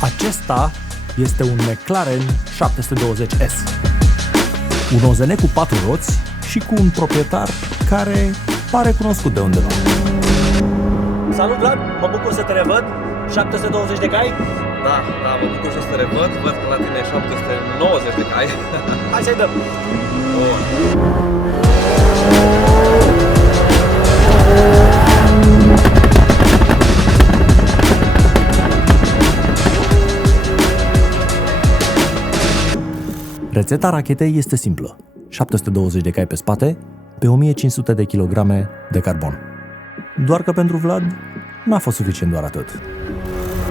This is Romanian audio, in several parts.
Acesta este un McLaren 720S. Un OZN cu 4 roți și cu un proprietar care pare cunoscut de undeva. Salut, Vlad! Mă bucur să te revăd. 720 de cai? Da, mă bucur să te revăd. Văd că la tine e 790 de cai. Hai să-i dăm! Bun. Rețeta rachetei este simplă. 720 de cai pe spate, pe 1500 de kilograme de carbon. Doar că pentru Vlad n-a fost suficient doar atât.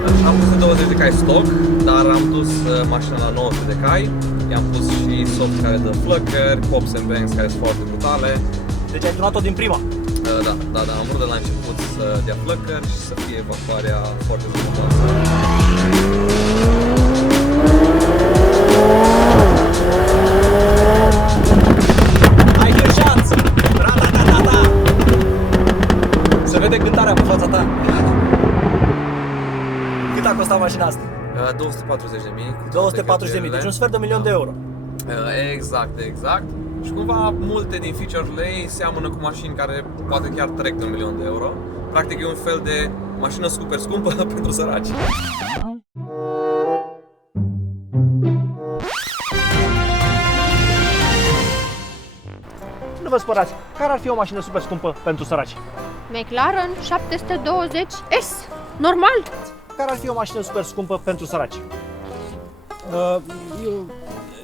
720 de cai stock, dar am dus mașina la 900 de cai. I-am pus și soft care dă flăcări, pops and bangs care sunt foarte brutale. Deci ai turnat-o din prima? Da, am vrut de la început să dea flăcări și să fie evacuarea foarte zgomotoasă. Ai de șanță! Ra-da-da-da-da! Se vede cântarea pe fața ta. Cât a costat mașina asta? 240.000. 240.000, deci un sfert de milion de euro. Exact. Și cumva multe din feature-urile ei seamănă cu mașini care poate chiar trec de 1 milion de euro. Practic e un fel de mașină super scumpă pentru săraci. Nu vă spărați, care ar fi o mașină super scumpă pentru săraci? McLaren 720S. Normal. Care ar fi o mașină super scumpă pentru săraci?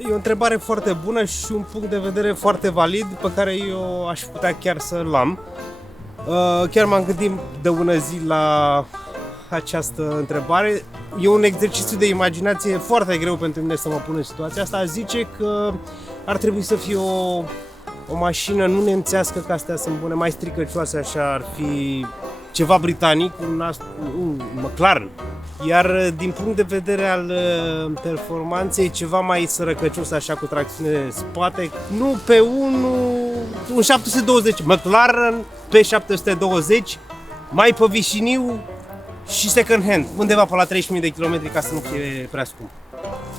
E o întrebare foarte bună și un punct de vedere foarte valid pe care eu aș putea chiar să-l am. Chiar m-am gândit de ună zi la această întrebare. E un exercițiu de imaginație foarte greu pentru mine să mă pun în situația asta. Aș zice că ar trebui să fie o mașină nu nemțească, că astea sunt bune, mai stricăcioase, așa, ar fi ceva britanic, un McLaren. Iar din punct de vedere al performanței, ceva mai sărăcăcios, așa, cu tracțiune spate, nu pe un 720, McLaren pe 720, mai pe vișiniu și second hand, undeva pe la 30.000 de kilometri, ca să nu fie prea scump.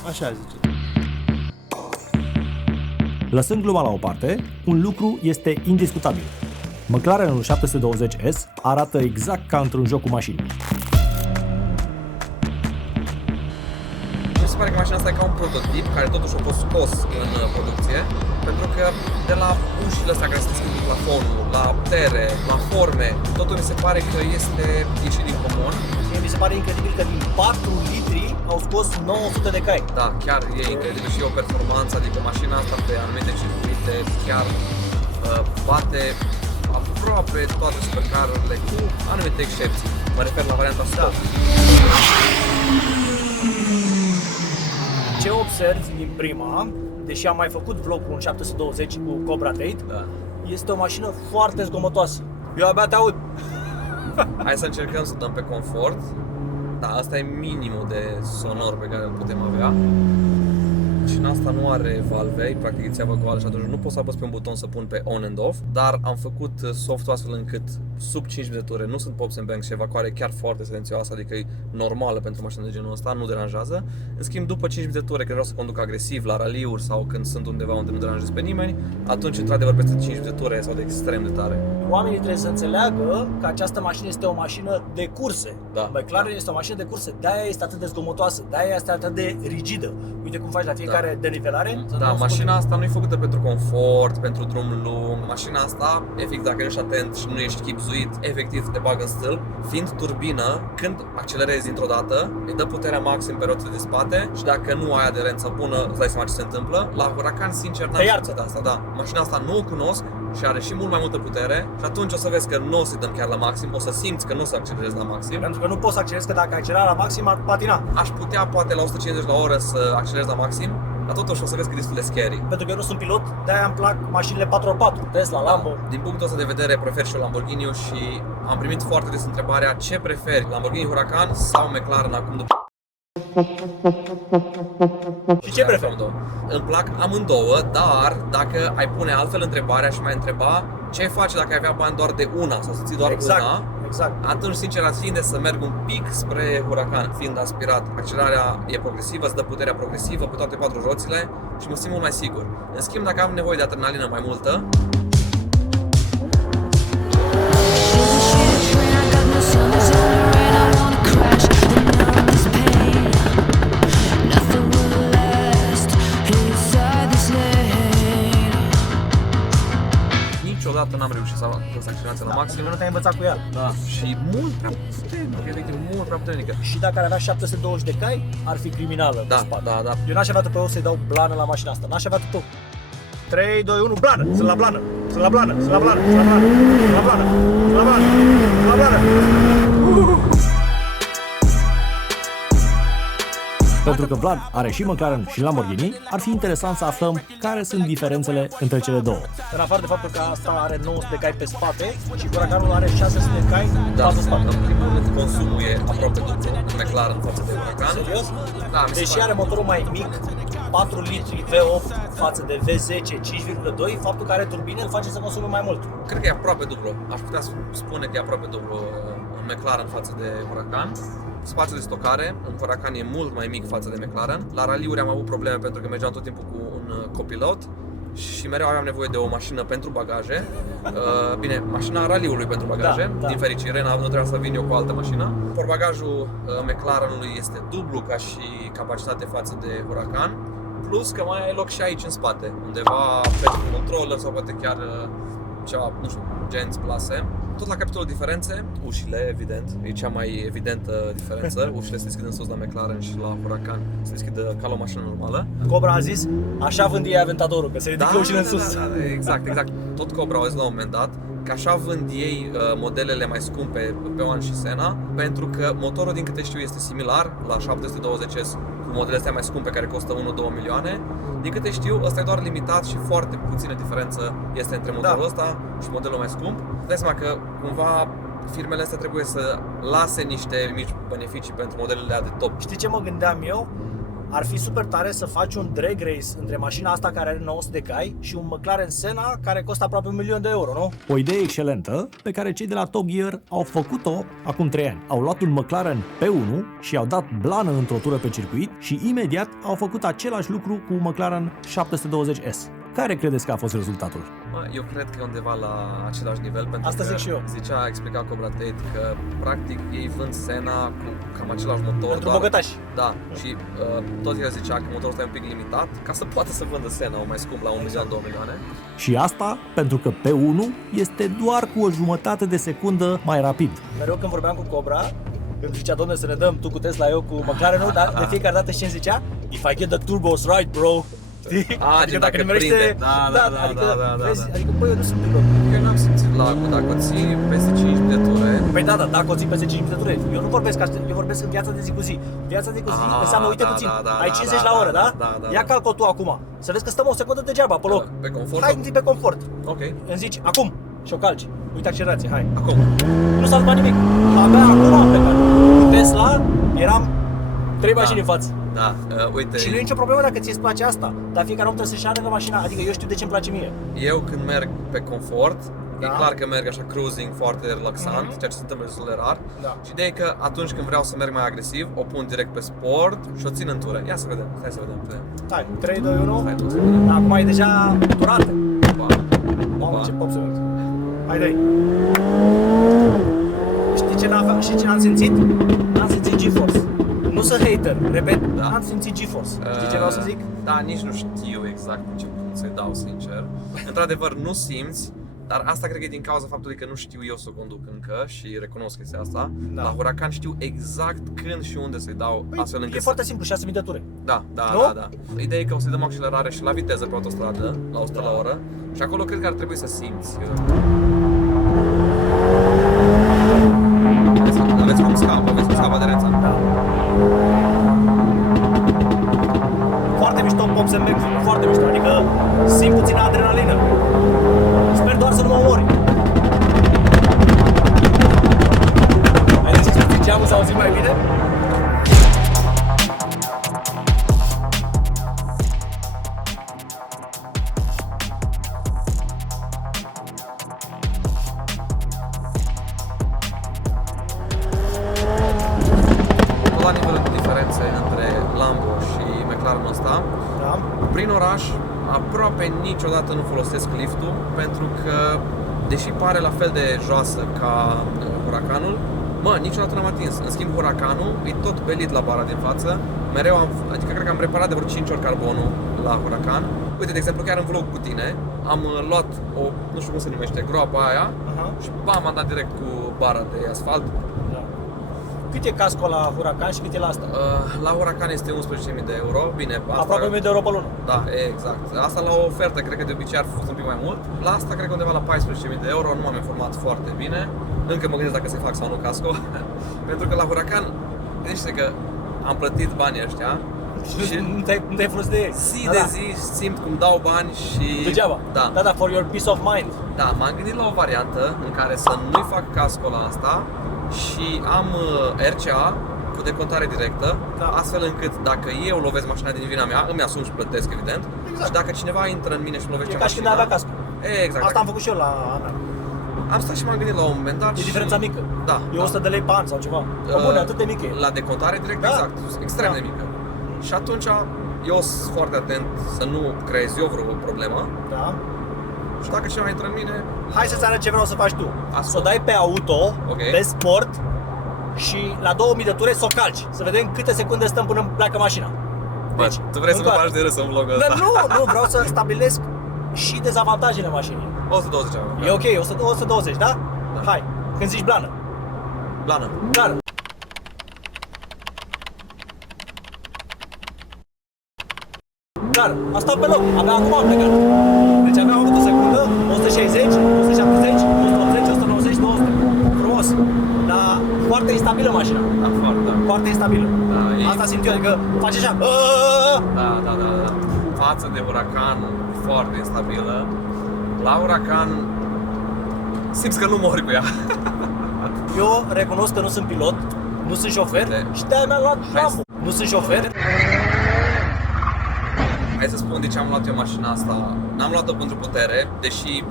Așa zice. Lăsând gluma la o parte, un lucru este indiscutabil. McLarenul 720S arată exact ca într-un joc cu mașini. Mi se pare că mașina asta e ca un prototip care totuși a fost scos în producție, pentru că de la ușile astea care se schimbă plafonul, la tere, la forme, totul mi se pare că este ieșit din comun. Mi se pare incredibil că din 4 litri au scos 900 de cai. Da, chiar e incredibil și o performanță, adică mașina asta pe anumite circuite chiar bate aproape toate supercarurile, cu anumite excepții. Mă refer la varianta stock. Ce observi din prima, deși am mai făcut vlog cu un 720 cu Cobra Tate, este o mașină foarte zgomotoasă. Eu abia te aud. Hai să încercăm să dăm pe confort. Da, asta e minimul de sonor pe care îl putem avea. Mașina asta nu are valve, e practic țeavă goală și atunci nu pot să apăs pe un buton să pun pe on and off, dar am făcut softul astfel încât sub 5 de ture nu sunt pops and bangs și evacuare chiar foarte silențioasă, adică e normală pentru mașină de genul ăsta, nu deranjează. În schimb, după 5 de ture, când vreau să conduc agresiv la raliuri sau când sunt undeva unde nu deranjez pe nimeni, atunci într-adevăr peste 5 de ture sau de extrem de tare. Oamenii trebuie să înțeleagă că această mașină este o mașină de curse. Da. McLaren este o mașină de curse, de-aia este atât de zgomotoasă, de-aia este atât de rigidă. Uite cum faci la fiecare denivelare. Da, mașina asta nu e făcută pentru confort, pentru drum lung. Mașina asta, efectiv, dacă nu ești atent și nu ești chipzuit, efectiv te bagă în stâlp. Fiind turbină, când accelerezi dintr-o dată, îi dă puterea maxim pe rotele de spate și dacă nu ai aderență bună, îți dai seama ce se întâmplă. La Huracan, sincer, n-am simțit asta, da. Mașina asta nu o cunosc și are și mult mai multă putere și atunci o să vezi că nu o să dăm chiar la maxim, o să simți că nu o să accelerezi la maxim. Pentru că nu poți să accelerezi, că dacă accelera la maxim ar patina. Aș putea poate la 150 la oră să accelerez la maxim, dar totuși o să vezi că e destul de scary. Pentru că eu nu sunt pilot, de-aia îmi plac mașinile 4x4, Tesla, Lambo. Din punctul ăsta de vedere prefer și eu Lamborghini și am primit foarte des întrebarea ce preferi, Lamborghini Huracan sau McLaren acum după. Și ce preferi? Îmi plac amândouă, dar dacă ai pune altfel întrebarea și mai întreba ce ai face dacă ai avea bani doar de una sau să ții doar una, Exact. Atunci, sincer, ați tinde să merg un pic spre Huracan, fiind aspirat. Accelerarea e progresivă, îți dă puterea progresivă pe toate 4 roțile și mă simt mult mai sigur. În schimb, dacă am nevoie de adrenalină mai multă, niciodată n-am reușit să accelerația la maxim. Nu te-ai învățat cu ea. Da. Și mult prea puternică, efectiv, mult prea puternică. Și dacă ar avea 720 de cai, ar fi criminală pe Da, spate. da, da. Eu n-aș avea pe să-i dau blană la mașina asta. N-aș avea tu. 3, 2, 1, blană! Sunt la blană! Sunt la blană! Sunt la blană! Sunt la blană! Sunt la blană! Sunt la blană! Sunt la blană! Pentru că Vlad are și McLaren și Lamborghini, ar fi interesant să aflăm care sunt diferențele între cele două. În afară de faptul că asta are 900 de cai pe spate și Huracanul are 600 de cai Da, față spate. în primul rând consumul e aproape dublu în McLaren față de Huracan. Serios? Da, mi se Deși pare. are motorul mai mic, 4 litri V8 față de V10 5,2, faptul că are turbine îl face să consume mai mult. Cred că e aproape dublu. Aș putea spune că e aproape dublu în McLaren față de Huracan. Spațiul de stocare în Huracan e mult mai mic față de McLaren. La raliuri am avut probleme pentru că mergeam tot timpul cu un copilot și mereu aveam nevoie de o mașină pentru bagaje. Bine, mașina raliului pentru bagaje, Da. din fericire, nu trebuia să vin eu cu o altă mașină. Portbagajul McLarenului este dublu ca și capacitate față de Huracan. Plus că mai ai loc și aici în spate, undeva pentru controller sau poate chiar ceva, nu știu, genți, plase. Tot la capitolul diferențe, ușile, evident, e cea mai evidentă diferență. Ușile se deschid în sus la McLaren și la Huracan se deschid ca la o mașină normală. Cobra a zis, așa vând ei Aventadorul, că se ridică ușile în sus. Da, exact, exact. Tot Cobra au zis la un moment dat că așa vând ei modelele mai scumpe pe One și Senna, pentru că motorul, din câte știu, este similar la 720S cu modelele astea mai scumpe care costă 1-2 milioane. Din câte știu, ăsta e doar limitat și foarte puțină diferență este între motorul ăsta și modelul mai scump. Dai seama că cumva firmele astea trebuie să lase niște mici beneficii pentru modelele de top. Știi ce mă gândeam eu? Ar fi super tare să faci un drag race între mașina asta care are 900 de cai și un McLaren Senna care costă aproape 1 milion de euro, nu? O idee excelentă pe care cei de la Top Gear au făcut-o acum 3 ani. Au luat un McLaren P1 și i-au dat blană într-o tură pe circuit și imediat au făcut același lucru cu McLaren 720S. Care credeți că a fost rezultatul? Eu cred că e undeva la același nivel, pentru Asta că zic și eu. zicea, explica Cobra Tate că practic ei vând Senna cu cam același motor. Pentru bogătași. Da, și tot el zicea că motorul ăsta e un pic limitat ca să poată să vândă Senna mai scump la 1 milion, 2 milioane. Și asta pentru că P1 este doar cu o jumătate de secundă mai rapid. Mereu când vorbeam cu Cobra, când zicea, domne, să ne dăm tu cu Tesla, eu cu McLaren-ul, dar de fiecare dată ce-mi zicea? If I get the turbos right, bro. Știi? Gen dacă prinde. Da, vezi, adică, băi, eu nu sunt pilot. Eu n-am simțit lagul, dacă o ții peste 5 de ture. Păi da, dacă o ții peste 5 de ture, eu nu vorbesc asta, eu vorbesc în viața de zi cu zi. Viața de zi cu zi înseamnă, uite puțin, ai 50 la oră, da? Ia calcul tu acum, să vezi că stăm o secundă degeaba pe loc. Pe confort? Hai, zi pe confort. Ok. Îmi zici, acum, și o calci. Uite accelerație, hai. Acum. Nu s-a schimbat nimic. Abia acum am plecat. Cu Tesla eram 3 mașini în față. Da, uite. Și nu e nicio problemă dacă ți-ți place asta, dar fiecare om trebuie să-și aleagă mașina, adică eu știu de ce îmi place mie. Eu când merg pe confort, e Da. clar că merg așa cruising foarte relaxant, ceea ce se întâmplă destul de rar. Da. Și ideea e că atunci când vreau să merg mai agresiv, o pun direct pe sport și o țin în tură. Ia să vedem, hai să vedem. Hai, 3, 2, 1. Hai tot. Acum e deja durată. Opa. Mamă, Opa. ce pop sunt. Hai, dai. Știi ce n-am simțit? N-am simțit GeForce. Nu sunt hater, repet, n-am simțit GeForce. Știi ce vreau să zic? Da, nici nu știu exact în ce punct să-i dau, sincer. Într-adevăr, nu simți, dar asta cred că e din cauza faptului că nu știu eu să conduc încă și recunosc chestia asta. Da. La Huracan știu exact când și unde să-i dau, astfel Păi, încât e să... foarte simplu, 6.000 de ture. Da. Ideea e că o să-i dăm accelerare și la viteză pe autostradă, la 100 la oră. Și acolo cred că ar trebui să simți. Aveți cum scapă aderența. Da. Foarte mișto pop să merg, foarte mișto, adică simt puțină adrenalină. Sper doar să nu mă omori. Ai deschis puțin geamul să auzi mai bine? la nivelul de diferențe între Lambo și McLaren ăsta, Da? prin oraș aproape niciodată nu folosesc liftul, pentru că, deși pare la fel de joasă ca Huracanul, niciodată n-am atins. În schimb, Huracanul e tot belit la bara din față. Mereu adică cred că am reparat de vreo 5 ori carbonul la Huracan. Uite, de exemplu, chiar în vlog cu tine, am luat o, nu știu cum se numește, groapa aia și bam, am dat direct cu bara de asfalt. Da. Cât e casco la Huracan și cât e la asta? La Huracan este 11.000 de euro. Bine, asta... Aproape 1000 de euro pe lună. Da, exact. Asta la o ofertă, cred că de obicei ar fi fost un pic mai mult. La asta cred că undeva la 14.000 de euro, nu m-am informat foarte bine. Încă mă gândesc dacă se fac sau nu casco. Pentru că la Huracan, gândește că am plătit banii ăștia și Nu te-ai folosit de ei. zi de zi simt cum dau bani și... Degeaba. Da. Da, for your peace of mind. Da, m-am gândit la o variantă în care să nu-i fac casco la asta și am RCA cu decontare directă, Da. astfel încât dacă eu lovesc mașina din vina mea, îmi asum și plătesc, evident. Exact. Și dacă cineva intră în mine și îmi lovește E ca și mașina... când avea casco. Exact. Asta am făcut și eu la Ana. Am stat și m-am gândit la un moment dat. E diferența mică. Da. E 100 de lei pe an sau ceva. Bune, atât de mică e. La decontare direct, Da. exact. Extrem Da. de mică. Și atunci eu sunt foarte atent să nu creez eu vreo problemă. Da. Și dacă cineva intră în mine, Hai să-ți arăt ce vreau să faci tu. Ascult. Să o dai pe auto, Ok. pe sport și la 2000 de ture să o calci. Să vedem câte secunde stăm până pleacă mașina. Deci, tu vrei să mă încă- faci de râs în vlogul Dar ăsta. nu, vreau să stabilesc și dezavantajele mașinii. 120 am. E ok, 120, da? Da. Hai, când zici blană. Blană. Blană. Blană. A stat pe loc, abia acum am plecat. Deci abia am avut o secundă, 160, 170, 180, 190, 200. Frumos. Dar foarte instabilă mașina. Da, foarte. Foarte instabilă. Da, e- Asta simt eu, adică face așa. Da. Față de Huracan, foarte instabilă. La Huracan simți că nu mori cu ea. Eu recunosc că nu sunt pilot, nu sunt șofer Uite. și de-aia mi-am luat Lambo. Nu sunt șofer. Hai să spun de ce am luat eu mașina asta. N-am luat-o pentru putere, deși,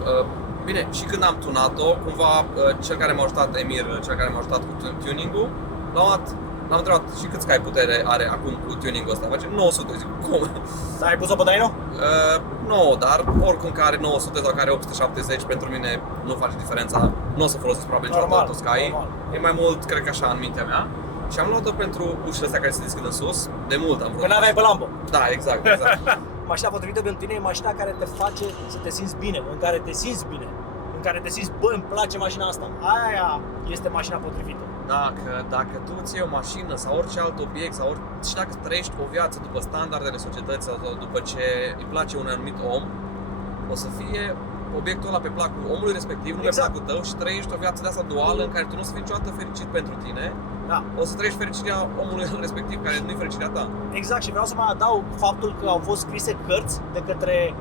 bine, și când am tunat-o, cumva cel care m-a ajutat, Emir, cel care m-a ajutat cu tuning-ul, l-am întrebat și câți cai putere are acum cu tuning-ul ăsta. Face 900, zic, cum? Dar ai pus-o pe dyno? Nu, dar oricum care 900 sau care 870 pentru mine nu face diferența. Nu o să folosesc probabil niciodată Normal, Autosky. normal. E mai mult, cred că așa, în mintea mea. Și am luat-o pentru ușile astea care se deschid în sus. De mult am vrut. Că n-aveai pe Lambo. Da, exact. Mașina potrivită pentru tine e mașina care te face să te simți bine, în care te simți bine, în care te simți, bă, îmi place mașina asta. Aia este mașina potrivită. Dacă tu ți iei o mașină sau orice alt obiect sau și dacă trăiești o viață după standardele societății sau după ce îi place un anumit om, o să fie obiectul ăla pe placul omului respectiv, nu Exact. pe placul tău și trăiești o viață de asta duală în care tu nu o să fii niciodată fericit pentru tine. Da. O să trăiești fericirea omului respectiv, care nu e fericirea ta. Exact, și vreau să mai adaug faptul că au fost scrise cărți de către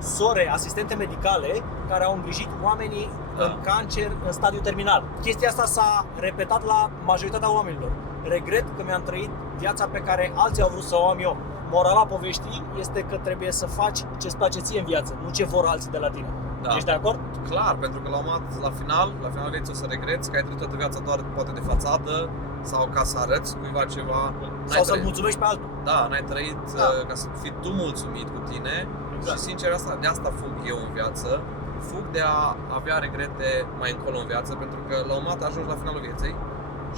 sore, asistente medicale, care au îngrijit oamenii în cancer în stadiu terminal. Chestia asta s-a repetat la majoritatea oamenilor. Regret că mi-am trăit viața pe care alții au vrut să o am eu. Morala poveștii este că trebuie să faci ce-ți place ție în viață, nu ce vor alții de la tine. Da. Ești de acord? Clar, pentru că la final vieții o să regreți că ai trăit toată viața doar poate de fațadă sau ca să arăți cuiva ceva. Sau să-l mulțumești pe altul. Da, n-ai trăit Da. ca să fii tu mulțumit cu tine. Exact. Și sincer de asta fug eu în viață. Fug de a avea regrete mai încolo în viață, pentru că la un moment dat ajungi la finalul vieții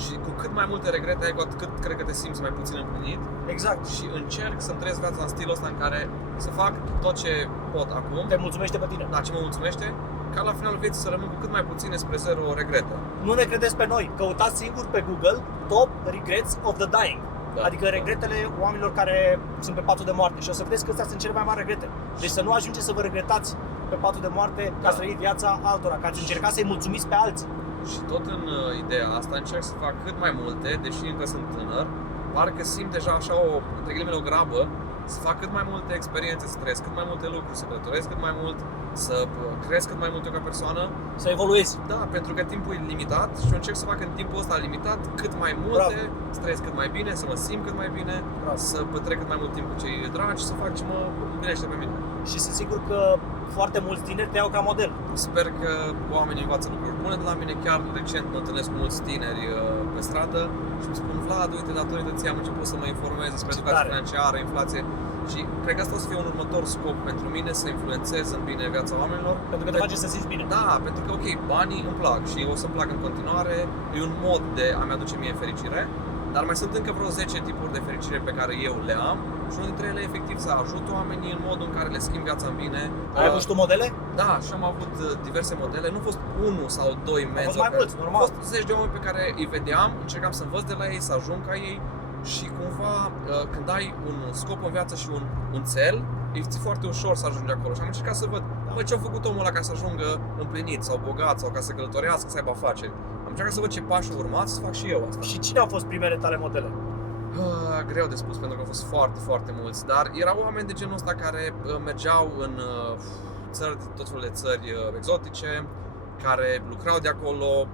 și cu cât mai multe regrete ai, cu atât cred că te simți mai puțin împlinit. Exact. Și încerc să-mi trăiesc viața în stilul ăsta în care să fac tot ce pot acum, Te mulțumește pe tine. da, ce mă mulțumește, ca la finalul vieții să rămân cu cât mai puține spre zero regrete. Nu ne credeți pe noi, căutați singur pe Google Top Regrets of the Dying. Da. Adică regretele oamenilor care sunt pe patul de moarte și o să vedeți că astea sunt cele mai mari regrete. Deci să nu ajungeți să vă regretați pe patul de moarte că ați trăit viața altora, că ați încercat să-i mulțumiți pe alții. Și tot în ideea asta încerc să fac cât mai multe, deși încă sunt tânăr, parcă simt deja așa între ghilimele, o grabă, să fac cât mai multe experiențe, să trăiesc cât mai multe lucruri, să călătoresc cât mai mult, să cresc cât mai mult eu ca persoană. Să evoluezi. Da, pentru că timpul e limitat și eu încerc să fac în timpul ăsta limitat cât mai multe, să trăiesc cât mai bine, să mă simt cât mai bine, să petrec cât mai mult timp cu cei dragi, să fac ce mă împlinește pe mine. Și sunt sigur că foarte mulți tineri te iau ca model. Sper că oamenii învață lucruri bune de la mine. Chiar recent mă întâlnesc cu mulți tineri pe pe stradă și îmi spun, Vlad, uite, datorită ție am început să mă informez despre educație financiară, inflație și cred că asta o să fie un următor scop pentru mine, să influențez în bine viața oamenilor. Pentru că te face să simți bine. Da, pentru că, ok, banii îmi plac și o să-mi plac în continuare, e un mod de a-mi aduce mie fericire, dar mai sunt încă vreo 10 tipuri de fericire pe care eu le am și unul dintre ele e efectiv să ajut oamenii în modul în care le schimb viața în bine. Ai avut și tu modele? Da, și am avut diverse modele, nu a fost 1 sau 2 mentori. Au fost mai mulți, normal. Au fost 10 de oameni pe care îi vedeam, încercam să învăț de la ei, să ajung ca ei și cumva când ai un scop în viață și un cel, e foarte ușor să ajungi acolo și am încercat să văd ce a făcut omul ăla ca să ajungă împlinit sau bogat sau ca să călătorească, să aibă afaceri. Am încercat să văd ce pași urmați să fac și eu asta. Și cine au fost primele tale modele? Greu de spus pentru că au fost foarte, foarte mulți, dar erau oameni de genul ăsta care mergeau în țări, tot felul de țări exotice, care lucrau de acolo.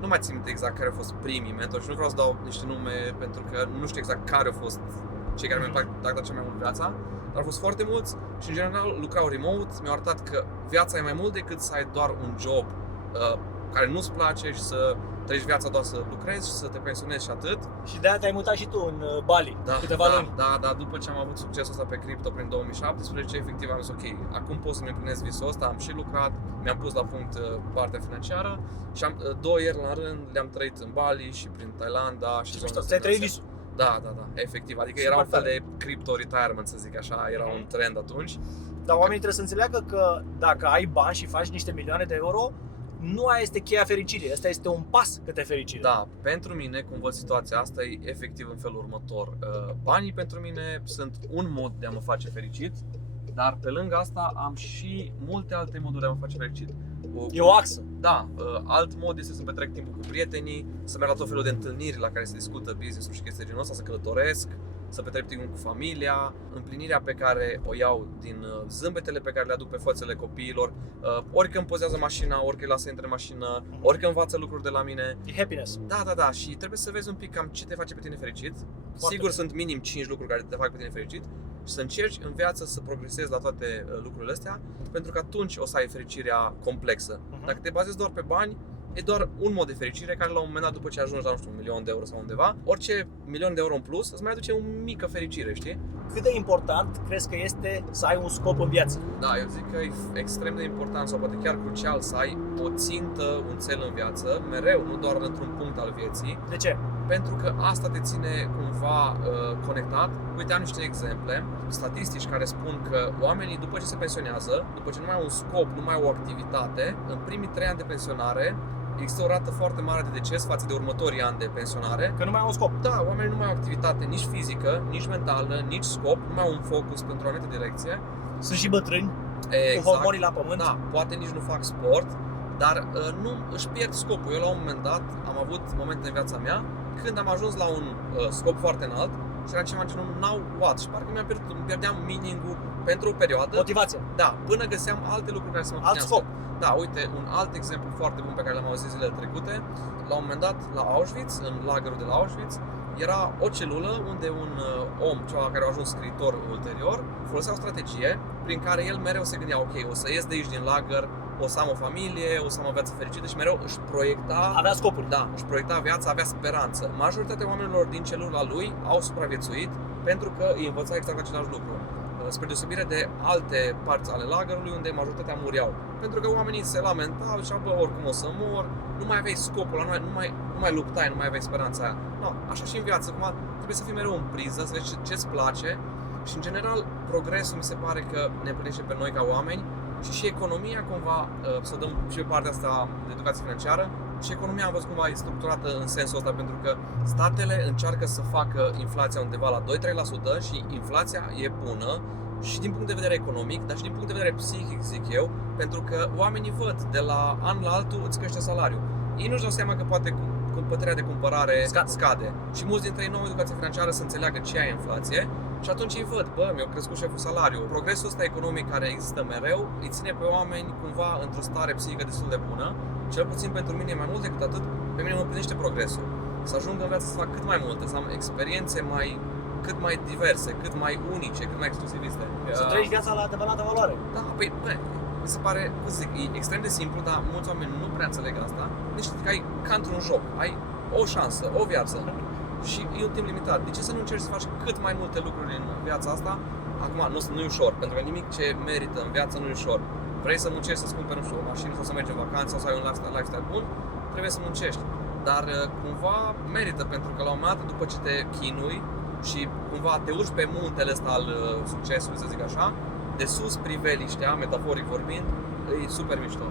Nu mai țin exact care au fost primii mentori și nu vreau să dau niște nume pentru că nu știu exact care au fost cei care mi-au impactat cea mai mult viața, dar au fost foarte mulți și în general lucrau remote, mi-au arătat că viața e mai mult decât să ai doar un job care nu-ți place și să trăiești viața doar să lucrezi și să te pensionezi și atât. Și de-aia te-ai mutat și tu în Bali, câteva luni. Da, după ce am avut succesul ăsta pe cripto prin 2017, efectiv am zis ok, acum pot să-mi împlinesc visul ăsta, am și lucrat, mi-am pus la punct partea financiară și am 2 ieri la rând le-am trăit în Bali și prin Thailanda și zona ți-ai trăit visul. Da, efectiv, adică era un fel de crypto retirement, să zic așa, era un trend atunci. Dar oamenii trebuie să înțeleagă că dacă ai bani și faci niște milioane de euro, nu aia este cheia fericirii, asta este un pas către fericire. Da, pentru mine, cum văd situația asta, e efectiv în felul următor. Banii pentru mine sunt un mod de a mă face fericit, dar pe lângă asta am și multe alte moduri de a mă face fericit. E o axă. Da, alt mod este să petrec timpul cu prietenii, să merg la tot felul de întâlniri la care se discută business-ul și chestii de genul ăsta, să călătoresc, să petrec timpul cu familia, împlinirea pe care o iau din zâmbetele pe care le aduc pe fațele copiilor, ori când pozează mașina, ori când lasă intre în mașină, ori când învață lucruri de la mine. E happiness. Da, și trebuie să vezi un pic cam ce te face pe tine fericit. Foarte Sigur, sunt minim 5 lucruri care te fac pe tine fericit și să încerci în viață să progresezi la toate lucrurile astea, pentru că atunci o să ai fericirea complexă. Dacă te bazezi doar pe bani, e doar un mod de fericire care la un moment dat, după ce ajungi la, nu știu, 1.000.000 de euro sau undeva, orice 1.000.000 de euro în plus îți mai aduce o mică fericire, știi? Cât de important crezi că este să ai un scop în viață? Da, eu zic că e extrem de important sau poate chiar crucial să ai o țintă, un cel în viață, mereu, nu doar într-un punct al vieții. De ce? Pentru că asta te ține cumva conectat. Uite, am niște exemple, statistici care spun că oamenii după ce se pensionează, după ce nu mai au un scop, nu mai au o activitate, în primii 3 ani de pensionare există o rată foarte mare de deces față de următorii ani de pensionare. Că nu mai au un scop. Da, oamenii nu mai au activitate nici fizică, nici mentală, nici scop, nu mai au un focus pentru o anumită direcție. Sunt și bătrâni, exact. cu hormonii la pământ. Da, poate nici nu fac sport, dar nu își pierd scopul. Eu la un moment dat am avut momente în viața mea când am ajuns la un scop foarte înalt și era ceva genul now what? Și parcă îmi pierdeam meaning-ul pentru o perioadă. Motivația. Da, până găseam alte lucruri care să mă ținească. Alt scop. Da, uite, un alt exemplu foarte bun pe care l-am auzit zilele trecute. La un moment dat, la Auschwitz, în lagărul de la Auschwitz, era o celulă unde un om, ceva care a ajuns scriitor ulterior, folosea o strategie prin care el mereu se gândea, ok, o să ies de aici din lagăr, o să am o familie, o să am o viață fericită și mereu își proiecta... Avea scopuri. Da, își proiecta viața, avea speranță. Majoritatea oamenilor din celula lui au supraviețuit pentru că îi învăța exact același lucru. Spre deosebire de alte părți ale lagărului unde majoritatea muriau. Pentru că oamenii se lamentau și bă, oricum o să mor, nu mai aveai scopul ăla, nu mai luptai, nu mai aveai speranța aia. No, așa și în viață, acum trebuie să fii mereu în priză, să vezi ce-ți place și în general progresul mi se pare că ne împlinește pe noi ca oameni și economia cumva, să o dăm și pe partea asta de educație financiară, și economia am văzut cumva e structurată în sensul ăsta pentru că statele încearcă să facă inflația undeva la 2-3% și inflația e bună și din punct de vedere economic, dar și din punct de vedere psihic, zic eu, pentru că oamenii văd de la an la altul îți crește salariul. Ei nu-și dau seama că poate puterea de cumpărare scade și mulți dintre ei nu au educație financiară să înțeleagă ce e inflație și atunci ei văd, bă, mi-a crescut șeful salariul. Progresul ăsta economic care există mereu îi ține pe oameni cumva într-o stare psihică destul de bună. Cel puțin pentru mine, mai mult decât atât, pe mine mă împlinește progresul. Să ajung în viață să fac cât mai multe, să am experiențe cât mai diverse, cât mai unice, cât mai exclusiviste. Să trăiești viața la adevărată valoare. Da, păi, mi se pare, cum zic, e extrem de simplu, dar mulți oameni nu prea înțeleg asta. Deci, că ai ca într-un joc, ai o șansă, o viață. Și e un timp limitat. De ce să nu încerci să faci cât mai multe lucruri în viața asta? Acum, nu e ușor, pentru că nimic ce merită în viață nu e ușor. Vrei să muncești să-ți cumperi, nu știu, o mașină sau să mergi în vacanță sau să ai un lifestyle bun, trebuie să muncești. Dar cumva merită, pentru că la un moment dat, după ce te chinui și cumva te urci pe muntele ăsta al succesului, să zic așa, de sus priveliștea, metaforic vorbind, e super mișto.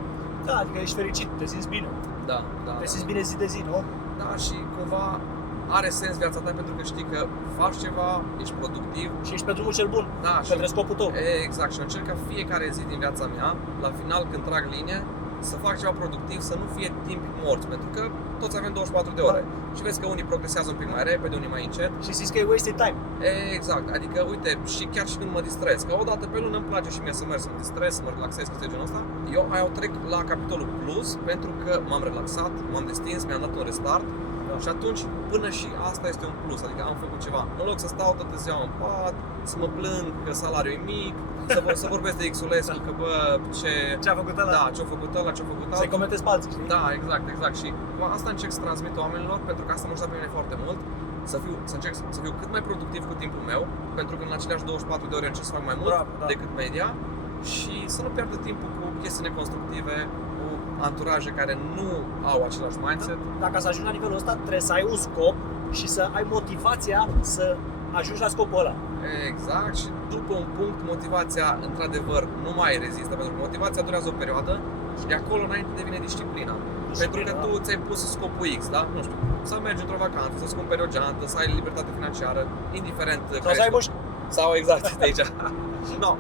Da, adică ești fericit, te simți bine. Da. Te simți bine zi de zi, nu? Da, și cumva are sens viața ta pentru că știi că faci ceva, ești productiv. Și ești pe drumul cel bun, Da, către scopul tău. Exact, și încerc ca fiecare zi din viața mea, la final când trag linie, să fac ceva productiv, să nu fie timp mort, pentru că toți avem 24 de ore. Și vezi că unii progresează un pic mai repede, unii mai încet. Și simți că e wasted time. Exact, adică uite, și chiar și când mă distrez, că o dată pe lună îmi place și mie să merg, să mă distrez, să mă relaxez, chestia de genul ăsta. Eu mai trec la capitolul plus, pentru că m-am relaxat, m-am destins, mi-am dat un restart. Și atunci, până și asta este un plus, adică am făcut ceva. În loc să stau toată ziua în pat, să mă plâng că salariul e mic, să vorbesc de Xulescu, că bă, Ce-a făcut ăla? Da, ce-a făcut ăla, ce-a făcut ăla. Să-i comentezi pe alții, știi? Da, exact. Și asta încerc să transmit oamenilor, pentru că asta mă ajută pe mine foarte mult. Să încerc să fiu cât mai productiv cu timpul meu, pentru că în aceleași 24 de ore încerc să fac mai mult decât media și să nu pierdă timpul cu chestii neconstructive, cu anturaje care nu au același mindset. Dacă să ajungi la nivelul ăsta, trebuie să ai un scop și să ai motivația să ajungi la scopul ăla. Exact, și după un punct motivația într-adevăr nu mai rezistă, pentru că motivația durează o perioadă și de acolo înainte devine disciplina. Pentru că tu ți-ai pus scopul X, da? Nu știu, să mergi într-o vacanță, să-ți cumperi o geantă, să ai libertate financiară, indiferent Sau să ai mușchi. Sau exact, de aici. No,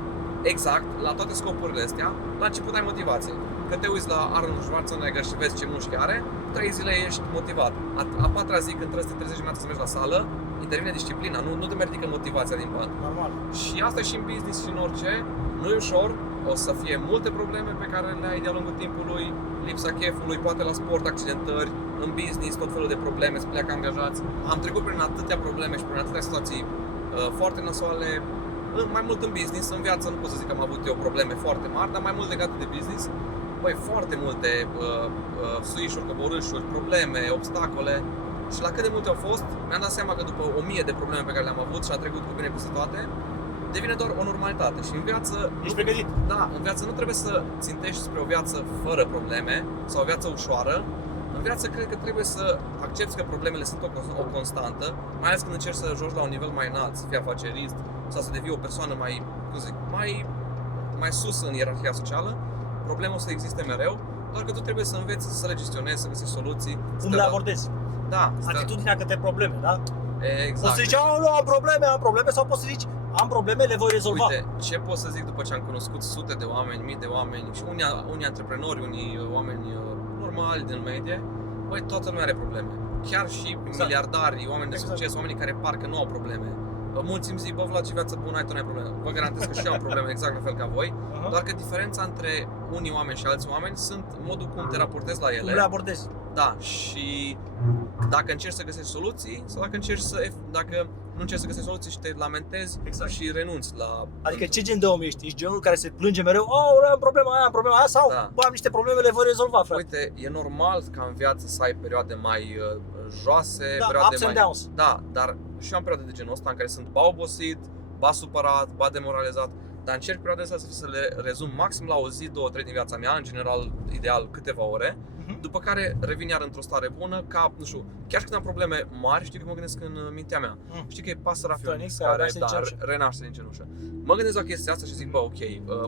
exact, la toate scopurile astea, la început ai motivație. Când te uiți la Arnold Schwarzenegger și vezi ce mușchi are, 3 zile ești motivat. A patra zi, când trebuie să te trezești dimineața să mergi la sală, intervine disciplina, nu te mai ridică motivația din pat. Normal. Și asta e și în business și în orice, nu e ușor, o să fie multe probleme pe care le ai de-a lungul timpului, lipsa chefului, poate la sport, accidentări, în business, tot felul de probleme, îți pleacă angajați. Am trecut prin atâtea probleme și prin atâtea situații foarte nasoale, mai mult în business, în viață nu pot să zic că am avut eu probleme foarte mari, dar mai mult legate de business. Băi, foarte multe suișuri, coborâșuri, probleme, obstacole. Și la cât de multe au fost, mi-am dat seama că după 1000 de probleme pe care le-am avut și a trecut cu bine peste toate, devine doar o normalitate. Și în viață... Ești pregătit. Da, în viață nu trebuie să țintești spre o viață fără probleme sau o viață ușoară. În viață cred că trebuie să accepti că problemele sunt o constantă, mai ales când încerci să ajungi la un nivel mai înalt, să fii afacerist sau să devii o persoană mai sus în ierarhia socială. Problema o să existe mereu, doar că tu trebuie să înveți să le gestionezi, să găsești soluții. Cum le abordezi. Da. Atitudinea către probleme, da? Exact. Poți să zici, nu, am probleme, sau poți să zici, am probleme, le voi rezolva. Uite, ce pot să zic după ce am cunoscut sute de oameni, mii de oameni și unii antreprenori, unii oameni normali din medie, băi, toată lumea are probleme. Chiar și miliardari, oameni de succes, oamenii care parcă nu au probleme. Mulți îmi zic, bă, Vlad, ce viață bună ai, tu n-ai probleme. Vă garantez că și eu am probleme exact la fel ca voi, doar că diferența între unii oameni și alți oameni sunt modul cum te raportezi la ele. Cum le abordezi. Da, și dacă încerci să găsești soluții sau dacă nu încerci să găsești soluții și te lamentezi și renunți la... Adică ce gen de om ești? Ești genul care se plânge mereu, am problema aia sau bă, am niște probleme, le voi rezolva, frate. Uite, e normal ca în viață să ai perioade mai joase, perioade ups and downs. Da, dar și eu am perioade de genul ăsta în care sunt ba obosit, ba supărat, ba demoralizat, dar încerc perioadele astea să le rezum maxim la o zi, 2-3 din viața mea, în general, ideal, câteva ore, după care revin iar într-o stare bună, ca, nu știu, chiar și când am probleme mari, știi că mă gândesc în mintea mea. Știi că e pasărea Phoenix care renaște din cenușă. Mă gândesc la chestia asta și zic, bă, ok,